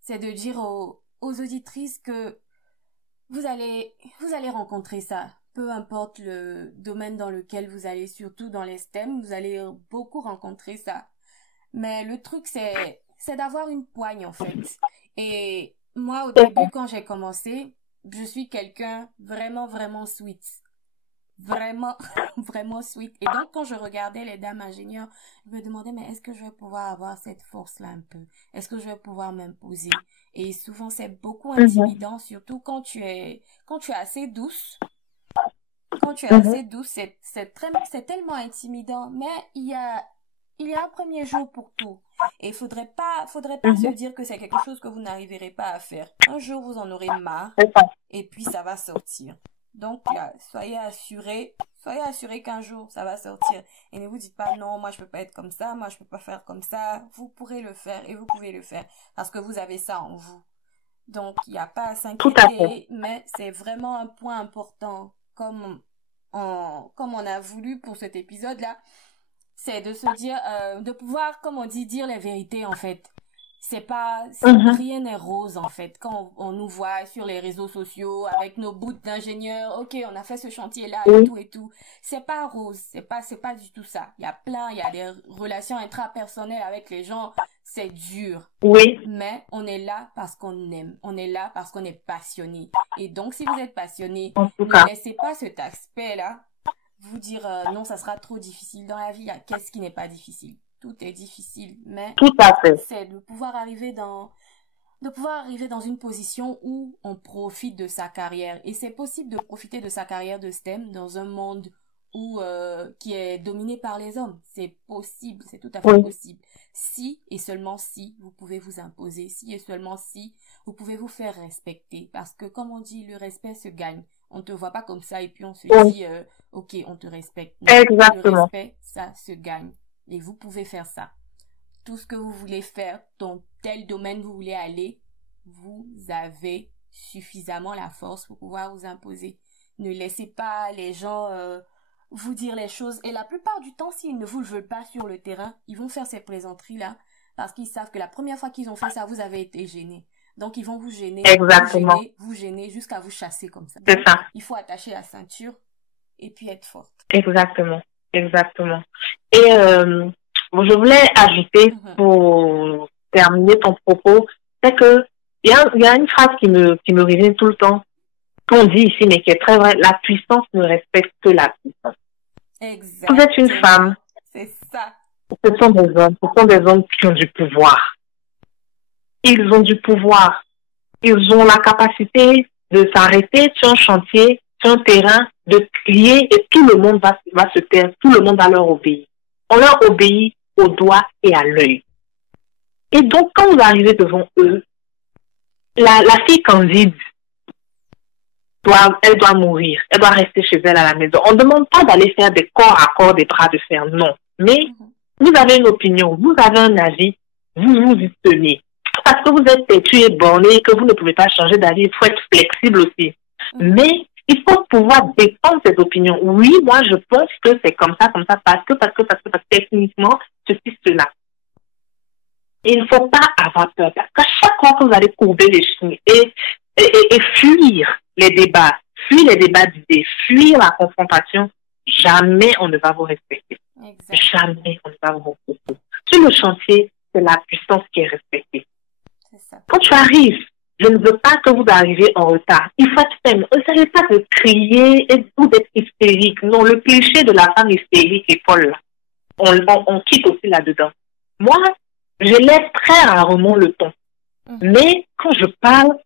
c'est de dire aux auditrices que vous allez rencontrer ça. Peu importe le domaine dans lequel vous allez, surtout dans les STEM, vous allez beaucoup rencontrer ça. Mais le truc, c'est d'avoir une poigne, en fait. Et moi, au début, quand j'ai commencé, je suis quelqu'un vraiment, vraiment sweet. Vraiment, vraiment sweet. Et donc, quand je regardais les dames ingénieurs, je me demandais, mais est-ce que je vais pouvoir avoir cette force-là un peu? Est-ce que je vais pouvoir m'imposer? Et souvent, c'est beaucoup intimidant, surtout quand tu es assez douce. Quand tu es assez douce, c'est tellement intimidant. Mais il y a un premier jour pour tout. Et faudrait pas se dire que c'est quelque chose que vous n'arriverez pas à faire. Un jour, vous en aurez marre. Et puis, ça va sortir. Donc, là, soyez assurés qu'un jour, ça va sortir. Et ne vous dites pas, non, moi, je peux pas être comme ça. Moi, je peux pas faire comme ça. Vous pourrez le faire et vous pouvez le faire. Parce que vous avez ça en vous. Donc, il n'y a pas à s'inquiéter. Mais c'est vraiment un point important. Comme on a voulu pour cet épisode-là. C'est de se dire, de pouvoir, comme on dit, dire les vérités, en fait. Rien n'est rose, en fait. Quand on nous voit sur les réseaux sociaux, avec nos bouts d'ingénieurs, ok, on a fait ce chantier-là, et tout. C'est pas rose. C'est pas du tout ça. Il y a des relations intrapersonnelles avec les gens. C'est dur. Oui. Mais on est là parce qu'on aime. On est là parce qu'on est passionné. Et donc, si vous êtes passionné, ne laissez pas cet aspect-là vous dire non, ça sera trop difficile. Dans la vie, qu'est-ce qui n'est pas difficile? Tout est difficile, mais tout à fait. C'est de pouvoir arriver dans une position où on profite de sa carrière. Et c'est possible de profiter de sa carrière de STEM dans un monde ou qui est dominé par les hommes. C'est possible, c'est tout à fait possible. Si et seulement si vous pouvez vous imposer, si et seulement si vous pouvez vous faire respecter. Parce que comme on dit, le respect se gagne. On ne te voit pas comme ça et puis on se dit, ok, on te respecte. Non, exactement. le respect, ça se gagne. Et vous pouvez faire ça. Tout ce que vous voulez faire, dans tel domaine vous voulez aller, vous avez suffisamment la force pour pouvoir vous imposer. Ne laissez pas les gens vous dire les choses. Et la plupart du temps, s'ils ne vous le veulent pas sur le terrain, ils vont faire ces plaisanteries-là parce qu'ils savent que la première fois qu'ils ont fait ça, vous avez été gêné. Donc, ils vont vous gêner, exactement. vous gêner jusqu'à vous chasser comme ça. C'est ça. Il faut attacher la ceinture et puis être forte. Exactement. Exactement. Et je voulais ajouter pour terminer ton propos, c'est que il y a une phrase qui me revient tout le temps, qu'on dit ici, mais qui est très vrai: la puissance ne respecte que la puissance. Exactement. Vous êtes une femme. C'est ça. Ce sont des hommes qui ont du pouvoir. Ils ont du pouvoir. Ils ont la capacité de s'arrêter sur un chantier, sur un terrain, de crier et tout le monde va se taire, tout le monde va leur obéir. On leur obéit au doigt et à l'œil. Et donc, quand vous arrivez devant eux, la fille Candide, elle doit mourir. Elle doit rester chez elle à la maison. On ne demande pas d'aller faire des corps à corps, des bras de fer, non. Mais vous avez une opinion, vous avez un avis, vous vous y tenez. Parce que vous êtes têtu et borné, que vous ne pouvez pas changer d'avis, il faut être flexible aussi. Mais il faut pouvoir défendre ses opinions. Oui, moi je pense que c'est comme ça, parce que techniquement, ceci, cela. Il ne faut pas avoir peur. Parce qu'à chaque fois que vous allez courber les chines et fuir les débats d'idées, fuir la confrontation, jamais on ne va vous respecter. Exactement. Jamais on ne va vous respecter. Sur le chantier, c'est la puissance qui est respectée. C'est ça. Quand tu arrives, je ne veux pas que vous arriviez en retard. Il faut être ferme. Il ne s'agit pas de crier ou d'être hystérique. Non, le cliché de la femme hystérique est folle. On quitte aussi là-dedans. Moi, je laisse très rarement le ton. Mais quand je parle,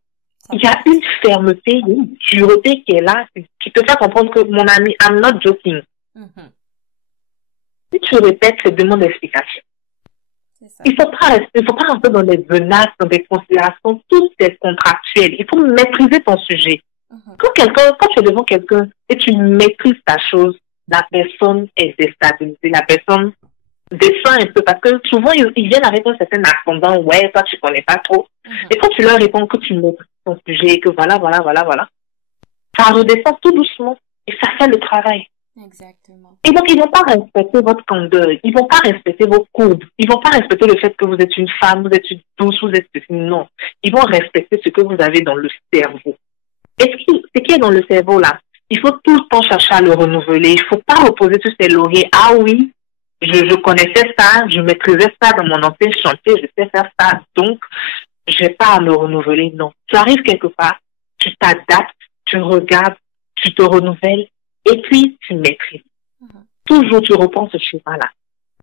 il y a une fermeté, une dureté qui est là, qui te fait comprendre que, mon ami, I'm not joking. Si tu répètes, je demande d'explication. Il faut pas rentrer dans les menaces, dans des considérations, tout est contractuel. Il faut maîtriser ton sujet. Quand tu es devant quelqu'un et tu maîtrises ta chose, la personne est déstabilisée, la personne descend un peu, parce que souvent ils viennent avec un certain ascendant, ouais, toi tu connais pas trop. Et quand tu leur réponds que tu maîtrises ton sujet, que voilà, ça redescend tout doucement et ça fait le travail. Exactement. Et donc, ils vont pas respecter votre candeur, ils vont pas respecter vos courbes, ils vont pas respecter le fait que vous êtes une femme, vous êtes une douce, vous êtes non. Ils vont respecter ce que vous avez dans le cerveau. Et ce qui est dans le cerveau là, il faut tout le temps chercher à le renouveler. Il faut pas reposer sur ses lauriers. Ah oui, je connaissais ça, je maîtrisais ça dans mon ancien chantier, je sais faire ça, donc je vais pas à me renouveler. Non. Tu arrives quelque part, tu t'adaptes, tu regardes, tu te renouvelles. Et puis, tu maîtrises. Toujours, tu reprends ce chemin-là.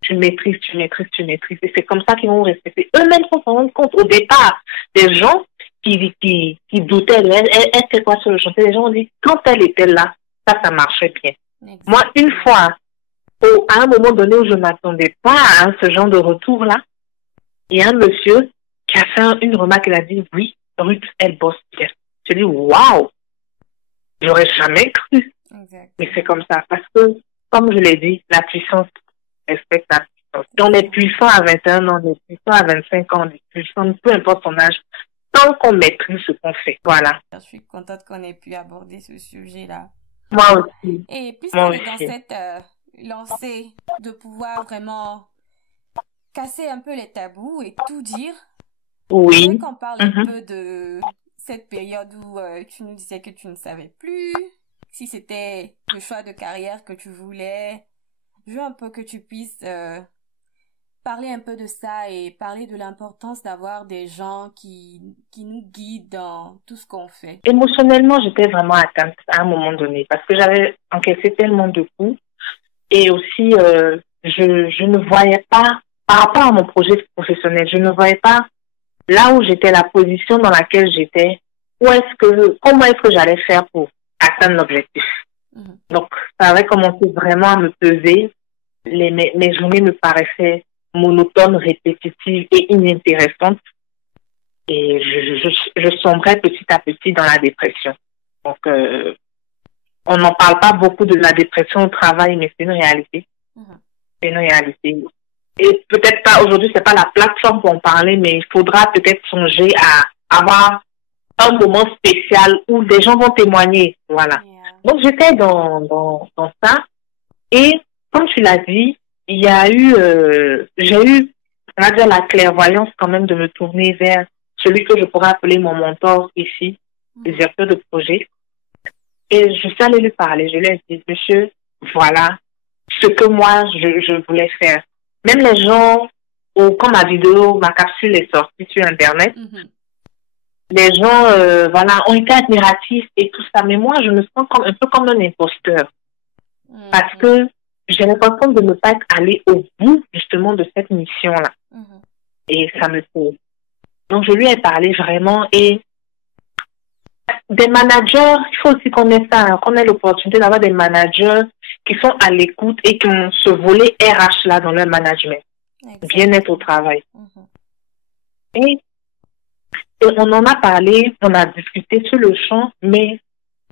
Tu maîtrises. Et c'est comme ça qu'ils vont respecter. Eux-mêmes vont s'en rendre compte. Au départ, des gens qui doutaient, elle fait quoi sur le chantier? Les gens ont dit, quand elle était là, ça marchait bien. Exactement. Moi, une fois, à un moment donné où je ne m'attendais pas à ce genre de retour-là, il y a un monsieur qui a fait une remarque, il a dit, oui, Ruth, elle bosse bien. Je dis, waouh! J'aurais jamais cru. Exactement. Mais c'est comme ça, parce que, comme je l'ai dit, la puissance respecte la puissance. Si on est puissant à 21 ans, on est puissant à 25 ans, on est puissant, peu importe son âge, tant qu'on maîtrise ce qu'on fait. Voilà. Je suis contente qu'on ait pu aborder ce sujet-là. Moi aussi. Et puisqu'on est dans cette lancée de pouvoir vraiment casser un peu les tabous et tout dire, oui. Je veux qu'on parle un peu de cette période où tu nous disais que tu ne savais plus si c'était le choix de carrière que tu voulais. Je veux un peu que tu puisses parler un peu de ça et parler de l'importance d'avoir des gens qui nous guident dans tout ce qu'on fait. Émotionnellement, j'étais vraiment atteinte à un moment donné parce que j'avais encaissé tellement de coups et aussi je ne voyais pas, par rapport à mon projet professionnel, je ne voyais pas là où j'étais, la position dans laquelle j'étais, comment est-ce que j'allais faire pour atteindre l'objectif. Donc, ça avait commencé vraiment à me peser. Mes journées me paraissaient monotones, répétitives et inintéressantes. Et je sombrais petit à petit dans la dépression. Donc, on n'en parle pas beaucoup de la dépression au travail, mais c'est une réalité. C'est une réalité. Et peut-être pas, aujourd'hui, c'est pas la plateforme pour en parler, mais il faudra peut-être songer à avoir un moment spécial où des gens vont témoigner. Voilà. Donc, j'étais dans ça. Et, comme tu l'as dit, il y a eu, j'ai eu, on va dire, la clairvoyance quand même de me tourner vers celui que je pourrais appeler mon mentor ici, le directeur de projet. Et je suis allée lui parler. Je lui ai dit, monsieur, voilà ce que moi, je voulais faire. Même les gens, quand ma vidéo, ma capsule est sortie sur Internet, les gens, voilà, ont été admiratifs et tout ça. Mais moi, je me sens un peu comme un imposteur. Parce que j'ai l'impression de ne pas être allée au bout, justement, de cette mission-là. Et ça me pose. Donc, je lui ai parlé vraiment. Et des managers, il faut aussi qu'on ait ça, qu'on ait l'opportunité d'avoir des managers qui sont à l'écoute et qui ont ce volet RH-là dans leur management. Bien-être au travail. Et on en a parlé, on a discuté sur le champ, mais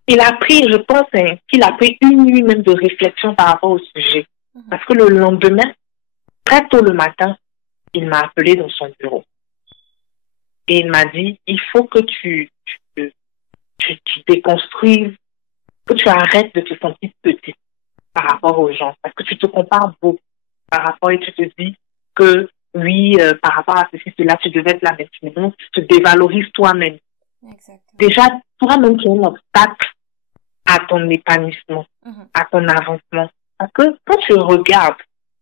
il a pris, je pense, qu'il a pris une nuit même de réflexion par rapport au sujet. Parce que le lendemain, très tôt le matin, il m'a appelé dans son bureau. Et il m'a dit, il faut que tu déconstruises, que tu arrêtes de te sentir petite par rapport aux gens. Parce que tu te compares beaucoup par rapport et tu te dis que oui, par rapport à ceci, cela, tu devais être la même. Donc, tu te dévalorises toi-même. Déjà, toi-même, tu es un obstacle à ton épanouissement, à ton avancement. Parce que quand tu regardes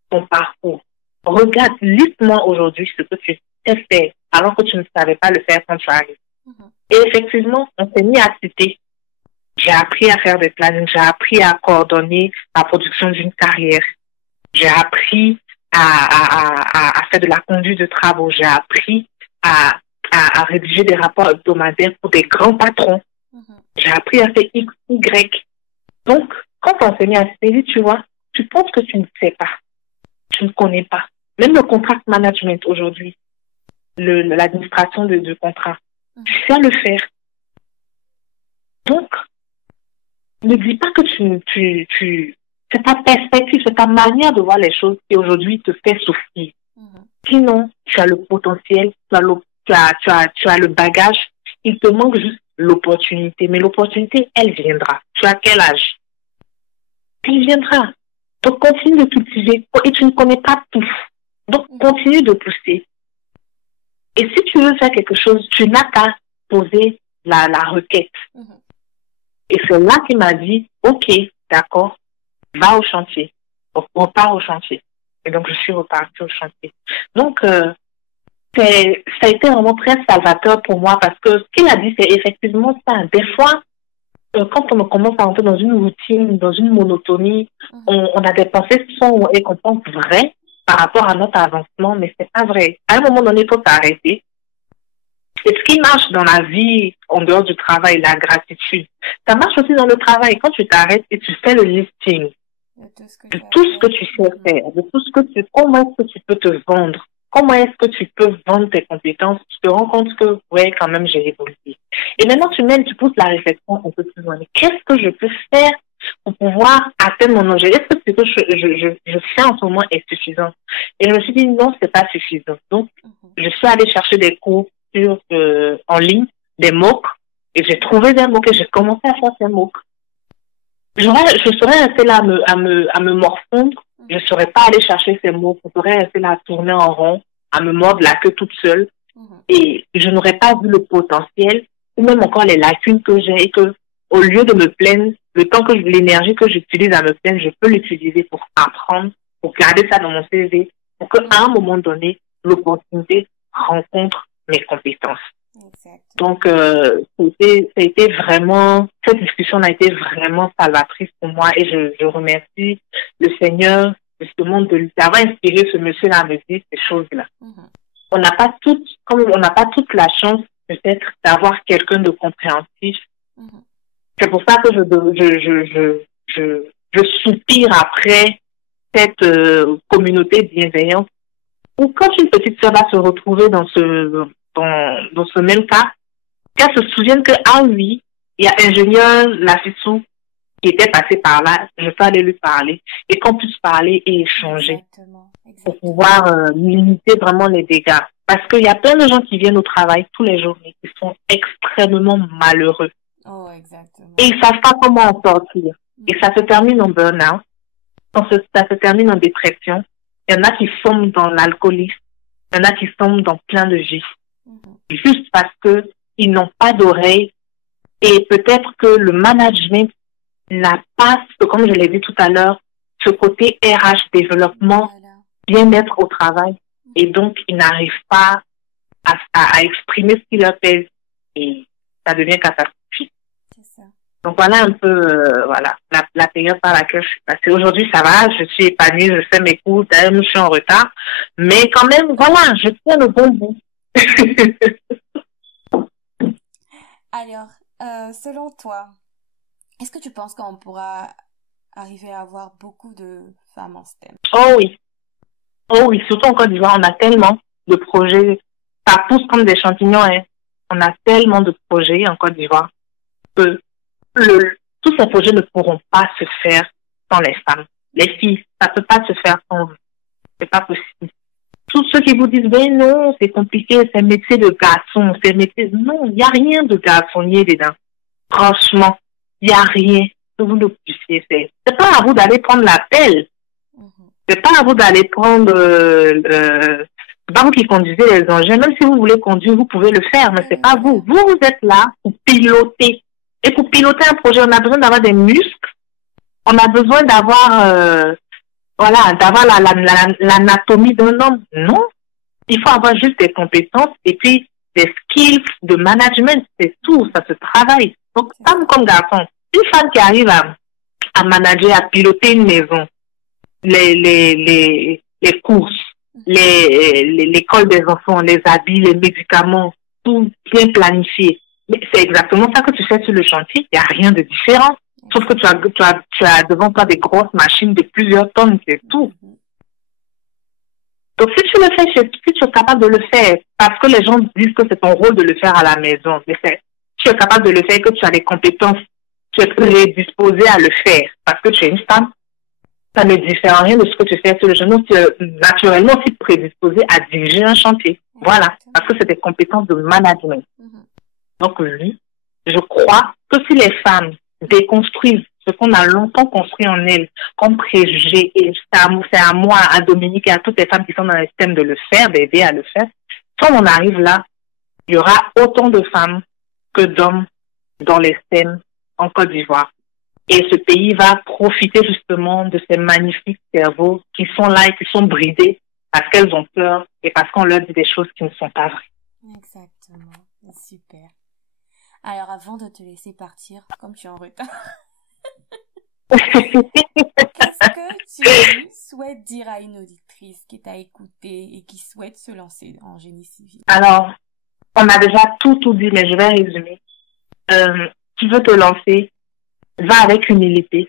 ton parcours, regarde listement aujourd'hui ce que tu sais faire, alors que tu ne savais pas le faire quand tu arrives. Et effectivement, on s'est mis à citer. J'ai appris à faire des plannings, j'ai appris à coordonner la production d'une carrière. J'ai appris à faire de la conduite de travaux. J'ai appris à rédiger des rapports hebdomadaires pour des grands patrons. J'ai appris à faire X, Y. Donc, quand on s'est mis à citer, tu vois, tu penses que tu ne sais pas. Tu ne connais pas. Même le contract management aujourd'hui, l'administration de contrat, tu sais le faire. Donc, ne dis pas que c'est ta perspective, c'est ta manière de voir les choses qui aujourd'hui te fait souffrir. Sinon, tu as le potentiel, tu as le bagage, il te manque juste l'opportunité. Mais l'opportunité, elle viendra. Tu as quel âge? Elle viendra. Donc, continue de cultiver. Et tu ne connais pas tout. Donc, continue de pousser. Et si tu veux faire quelque chose, tu n'as qu'à poser la requête. Et c'est là qu'il m'a dit, OK, d'accord, va au chantier. Donc, repars au chantier. Et donc, je suis repartie au chantier. Donc, ça a été vraiment très salvateur pour moi parce que ce qu'il a dit, c'est effectivement ça. Des fois, quand on commence à entrer dans une routine, dans une monotonie, on a des pensées qui sont et qu'on pense vraies par rapport à notre avancement, mais c'est pas vrai. À un moment donné, il faut s'arrêter. Et ce qui marche dans la vie, en dehors du travail, la gratitude, ça marche aussi dans le travail. Quand tu t'arrêtes et tu fais le listing de tout ce que tu sais faire, de tout ce que comment est-ce que tu peux te vendre, comment est-ce que tu peux vendre tes compétences, tu te rends compte que, ouais, quand même, j'ai évolué. Et maintenant, tu pousses la réflexion un peu plus loin. Qu'est-ce que je peux faire pour pouvoir atteindre mon objet? Est-ce que ce que je fais en ce moment est suffisant? Et je me suis dit, non, c'est pas suffisant. Donc, je suis allée chercher des cours en ligne, des MOOC, et j'ai trouvé des MOOC et j'ai commencé à faire ces MOOC. Je serais restée là à me morfondre, je ne serais pas allée chercher ces MOOC, je serais restée là à tourner en rond, à me mordre la queue toute seule, et je n'aurais pas vu le potentiel, ou même encore les lacunes que j'ai, et que, au lieu de me plaindre, l'énergie que j'utilise à me plaindre, je peux l'utiliser pour apprendre, pour garder ça dans mon CV, pour qu'à un moment donné, l'opportunité rencontre mes compétences. Donc, ça a été vraiment, cette discussion a été vraiment salvatrice pour moi et je remercie le Seigneur justement d'avoir inspiré ce monsieur-là à me dire ces choses-là. On n'a pas toute la chance peut-être d'avoir quelqu'un de compréhensif. C'est pour ça que je soupire après cette communauté bienveillante. Ou quand une petite sœur va se retrouver dans ce même cas, qu'elle se souvienne que, ah oui, il y a ingénieur Lafissou qui était passé par là, je peux aller lui parler, et qu'on puisse parler et échanger. Exactement. Pour pouvoir limiter vraiment les dégâts. Parce qu'il y a plein de gens qui viennent au travail tous les jours, mais qui sont extrêmement malheureux. Oh, exactement. Et ils savent pas comment en sortir. Et ça se termine en burn-out. Ça se termine en dépression. Il y en a qui sombrent dans l'alcoolisme. Il y en a qui sombrent dans plein de vices. Juste parce que ils n'ont pas d'oreille. Et peut-être que le management n'a pas, comme je l'ai dit tout à l'heure, ce côté RH, développement, bien-être au travail. Et donc, ils n'arrivent pas à exprimer ce qui leur pèse. Et ça devient catastrophique. Donc, voilà un peu voilà, la période par laquelle je suis passée. Aujourd'hui, ça va, je suis épanouie, je fais mes cours, d'ailleurs, je suis en retard. Mais quand même, voilà, je tiens le bon bout. Alors, selon toi, est-ce que tu penses qu'on pourra arriver à avoir beaucoup de femmes en STEM? Oh oui. Oh oui, surtout en Côte d'Ivoire, on a tellement de projets. Ça pousse comme des champignons, hein. On a tellement de projets en Côte d'Ivoire que tous ces projets ne pourront pas se faire sans les femmes. Les filles, ça ne peut pas se faire sans vous. C'est pas possible. Tous ceux qui vous disent, ben non, c'est compliqué, c'est un métier de garçon, c'est un métier... Non, il n'y a rien de garçonnier dedans. Franchement, il n'y a rien que vous ne puissiez faire. C'est pas à vous d'aller prendre l'appel. C'est pas à vous d'aller prendre... c'est pas vous qui conduisez les engins. Même si vous voulez conduire, vous pouvez le faire, mais c'est pas vous. Vous êtes là pour piloter. Et pour piloter un projet, on a besoin d'avoir des muscles. On a besoin d'avoir... voilà, d'avoir l'anatomie d'un homme. Non. Il faut avoir juste des compétences et puis des skills de management. C'est tout. Ça se travaille. Donc, femme comme garçon, une femme qui arrive à manager, à piloter une maison, les courses, l'école des enfants, les habits, les médicaments, tout bien planifié. Mais c'est exactement ça que tu fais sur le chantier. Il n'y a rien de différent. Sauf que tu as devant toi des grosses machines de plusieurs tonnes, c'est tout. Donc, si tu le fais, si tu es capable de le faire, parce que les gens disent que c'est ton rôle de le faire à la maison, mais tu es capable de le faire, que tu as les compétences, tu es prédisposé à le faire, parce que tu es une femme, ça ne diffère rien de ce que tu fais sur le genou. Tu es naturellement aussi prédisposé à diriger un chantier. Voilà, parce que c'est des compétences de management. Donc, oui, je crois que si les femmes déconstruisent ce qu'on a longtemps construit en elles, comme préjugés, et c'est à moi, à Dominique et à toutes les femmes qui sont dans les systèmes de le faire, d'aider à le faire, quand on arrive là, il y aura autant de femmes que d'hommes dans les STEM en Côte d'Ivoire. Et ce pays va profiter justement de ces magnifiques cerveaux qui sont là et qui sont bridés parce qu'elles ont peur et parce qu'on leur dit des choses qui ne sont pas vraies. Exactement. Super. Alors, avant de te laisser partir, comme tu es en retard, qu'est-ce que tu souhaites dire à une auditrice qui t'a écouté et qui souhaite se lancer en génie civil? Alors, on a déjà tout dit, mais je vais résumer. Tu veux te lancer, va avec humilité,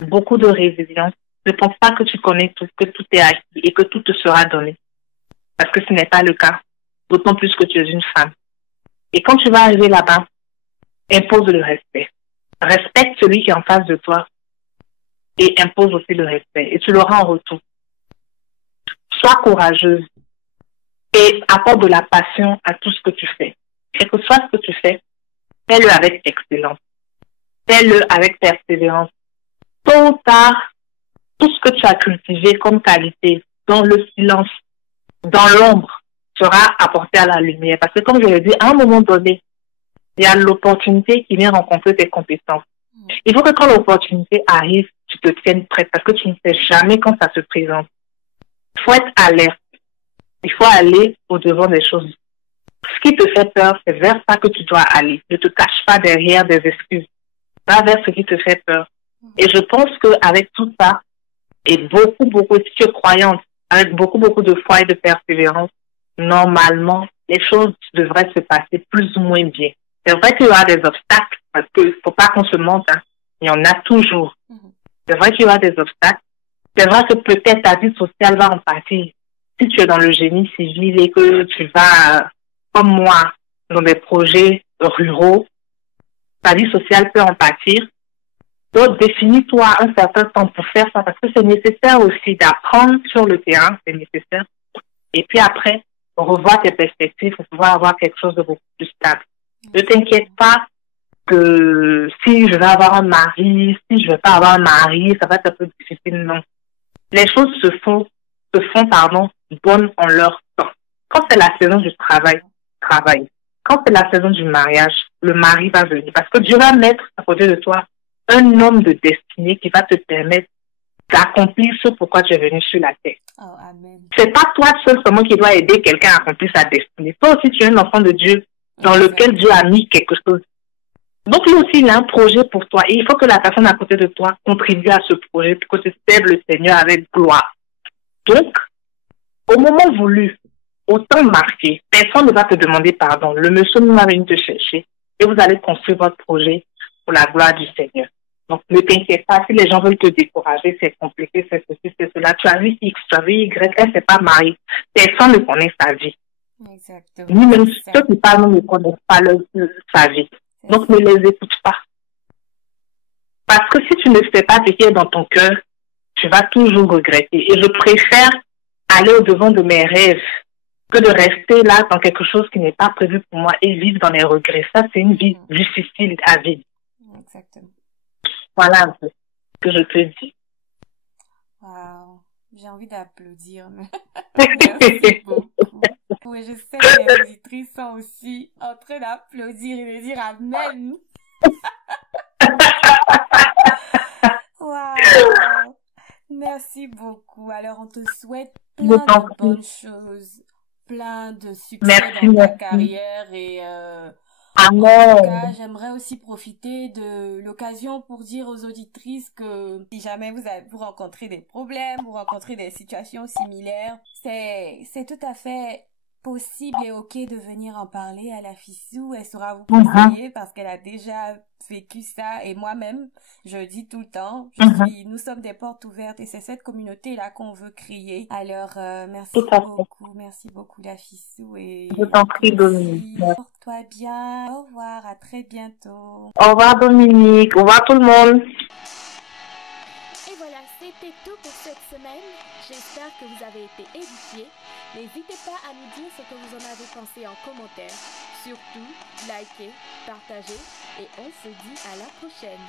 beaucoup de résilience. Ne pense pas que tu connais tout, que tout est acquis et que tout te sera donné. Parce que ce n'est pas le cas. D'autant plus que tu es une femme. Et quand tu vas arriver là-bas, impose le respect. Respecte celui qui est en face de toi et impose aussi le respect. Et tu l'auras en retour. Sois courageuse et apporte de la passion à tout ce que tu fais. Quel que soit ce que tu fais, fais-le avec excellence. Fais-le avec persévérance. Tôt ou tard, tout ce que tu as cultivé comme qualité, dans le silence, dans l'ombre, sera apporté à la lumière. Parce que comme je l'ai dit, à un moment donné, il y a l'opportunité qui vient rencontrer tes compétences. Il faut que quand l'opportunité arrive, tu te tiennes prête parce que tu ne sais jamais quand ça se présente. Il faut être alerte. Il faut aller au-devant des choses. Ce qui te fait peur, c'est vers ça que tu dois aller. Ne te cache pas derrière des excuses. Va vers ce qui te fait peur. Et je pense qu'avec tout ça, et beaucoup, si tu es croyante, avec beaucoup de foi et de persévérance, normalement, les choses devraient se passer plus ou moins bien. C'est vrai qu'il y aura des obstacles, parce qu'il ne faut pas qu'on se mente, hein. Il y en a toujours. C'est vrai qu'il y aura des obstacles. C'est vrai que peut-être ta vie sociale va en pâtir. Si tu es dans le génie civil et que tu vas, comme moi, dans des projets ruraux, ta vie sociale peut en pâtir. Donc, définis-toi un certain temps pour faire ça parce que c'est nécessaire aussi d'apprendre sur le terrain, c'est nécessaire. Et puis après, revoir tes perspectives pour pouvoir avoir quelque chose de beaucoup plus stable. Ne t'inquiète pas que si je vais avoir un mari, si je ne vais pas avoir un mari, ça va être un peu difficile, non. Les choses se font, bonnes en leur temps. Quand c'est la saison du travail, travaille. Quand c'est la saison du mariage, le mari va venir. Parce que Dieu va mettre à côté de toi un homme de destinée qui va te permettre d'accomplir ce pourquoi tu es venu sur la terre. Oh, amen. C'est pas toi seul seulement qui dois aider quelqu'un à accomplir sa destinée. Toi aussi, tu es un enfant de Dieu dans lequel Dieu a mis quelque chose. Donc, lui aussi, il a un projet pour toi. Et il faut que la personne à côté de toi contribue à ce projet pour que tu serves le Seigneur avec gloire. Donc, au moment voulu, au temps marqué, personne ne va te demander pardon. Le monsieur va venir te chercher et vous allez construire votre projet pour la gloire du Seigneur. Donc, ne t'inquiète pas. Si les gens veulent te décourager, c'est compliqué, c'est ceci, c'est cela. Tu as vu X, tu as vu Y, elle s'est pas mariée. Personne ne connaît sa vie. Exactement. Ni même ceux qui parlent ne connaissent pas sa vie. Donc, ne les écoute pas. Parce que si tu ne fais pas ce qui est dans ton cœur, tu vas toujours regretter. Et je préfère aller au-devant de mes rêves que de rester là dans quelque chose qui n'est pas prévu pour moi et vivre dans les regrets. Ça, c'est une vie difficile à vivre. Exactement. Voilà un peu ce que je te dis. Wow. J'ai envie d'applaudir. Merci beaucoup. Oui, je sais que les auditrices sont aussi en train d'applaudir et de dire Amen. Wow. Merci beaucoup. Alors, on te souhaite plein de bonnes choses, plein de succès dans ta carrière et Amen. En tout cas, j'aimerais aussi profiter de l'occasion pour dire aux auditrices que si jamais vous rencontrez des problèmes, vous rencontrez des situations similaires, c'est tout à fait possible et ok de venir en parler à la Fissou. Elle saura vous conseiller parce qu'elle a déjà vécu ça et moi-même, je dis tout le temps, nous sommes des portes ouvertes et c'est cette communauté-là qu'on veut créer. Alors, merci beaucoup la Fissou et je t'en prie, Dominique. Porte-toi bien. Au revoir, à très bientôt. Au revoir Dominique, au revoir tout le monde. Et voilà, c'était tout pour cette semaine. J'espère que vous avez été édifiés. N'hésitez pas à nous dire ce que vous en avez pensé en commentaire. Surtout, likez, partagez et on se dit à la prochaine.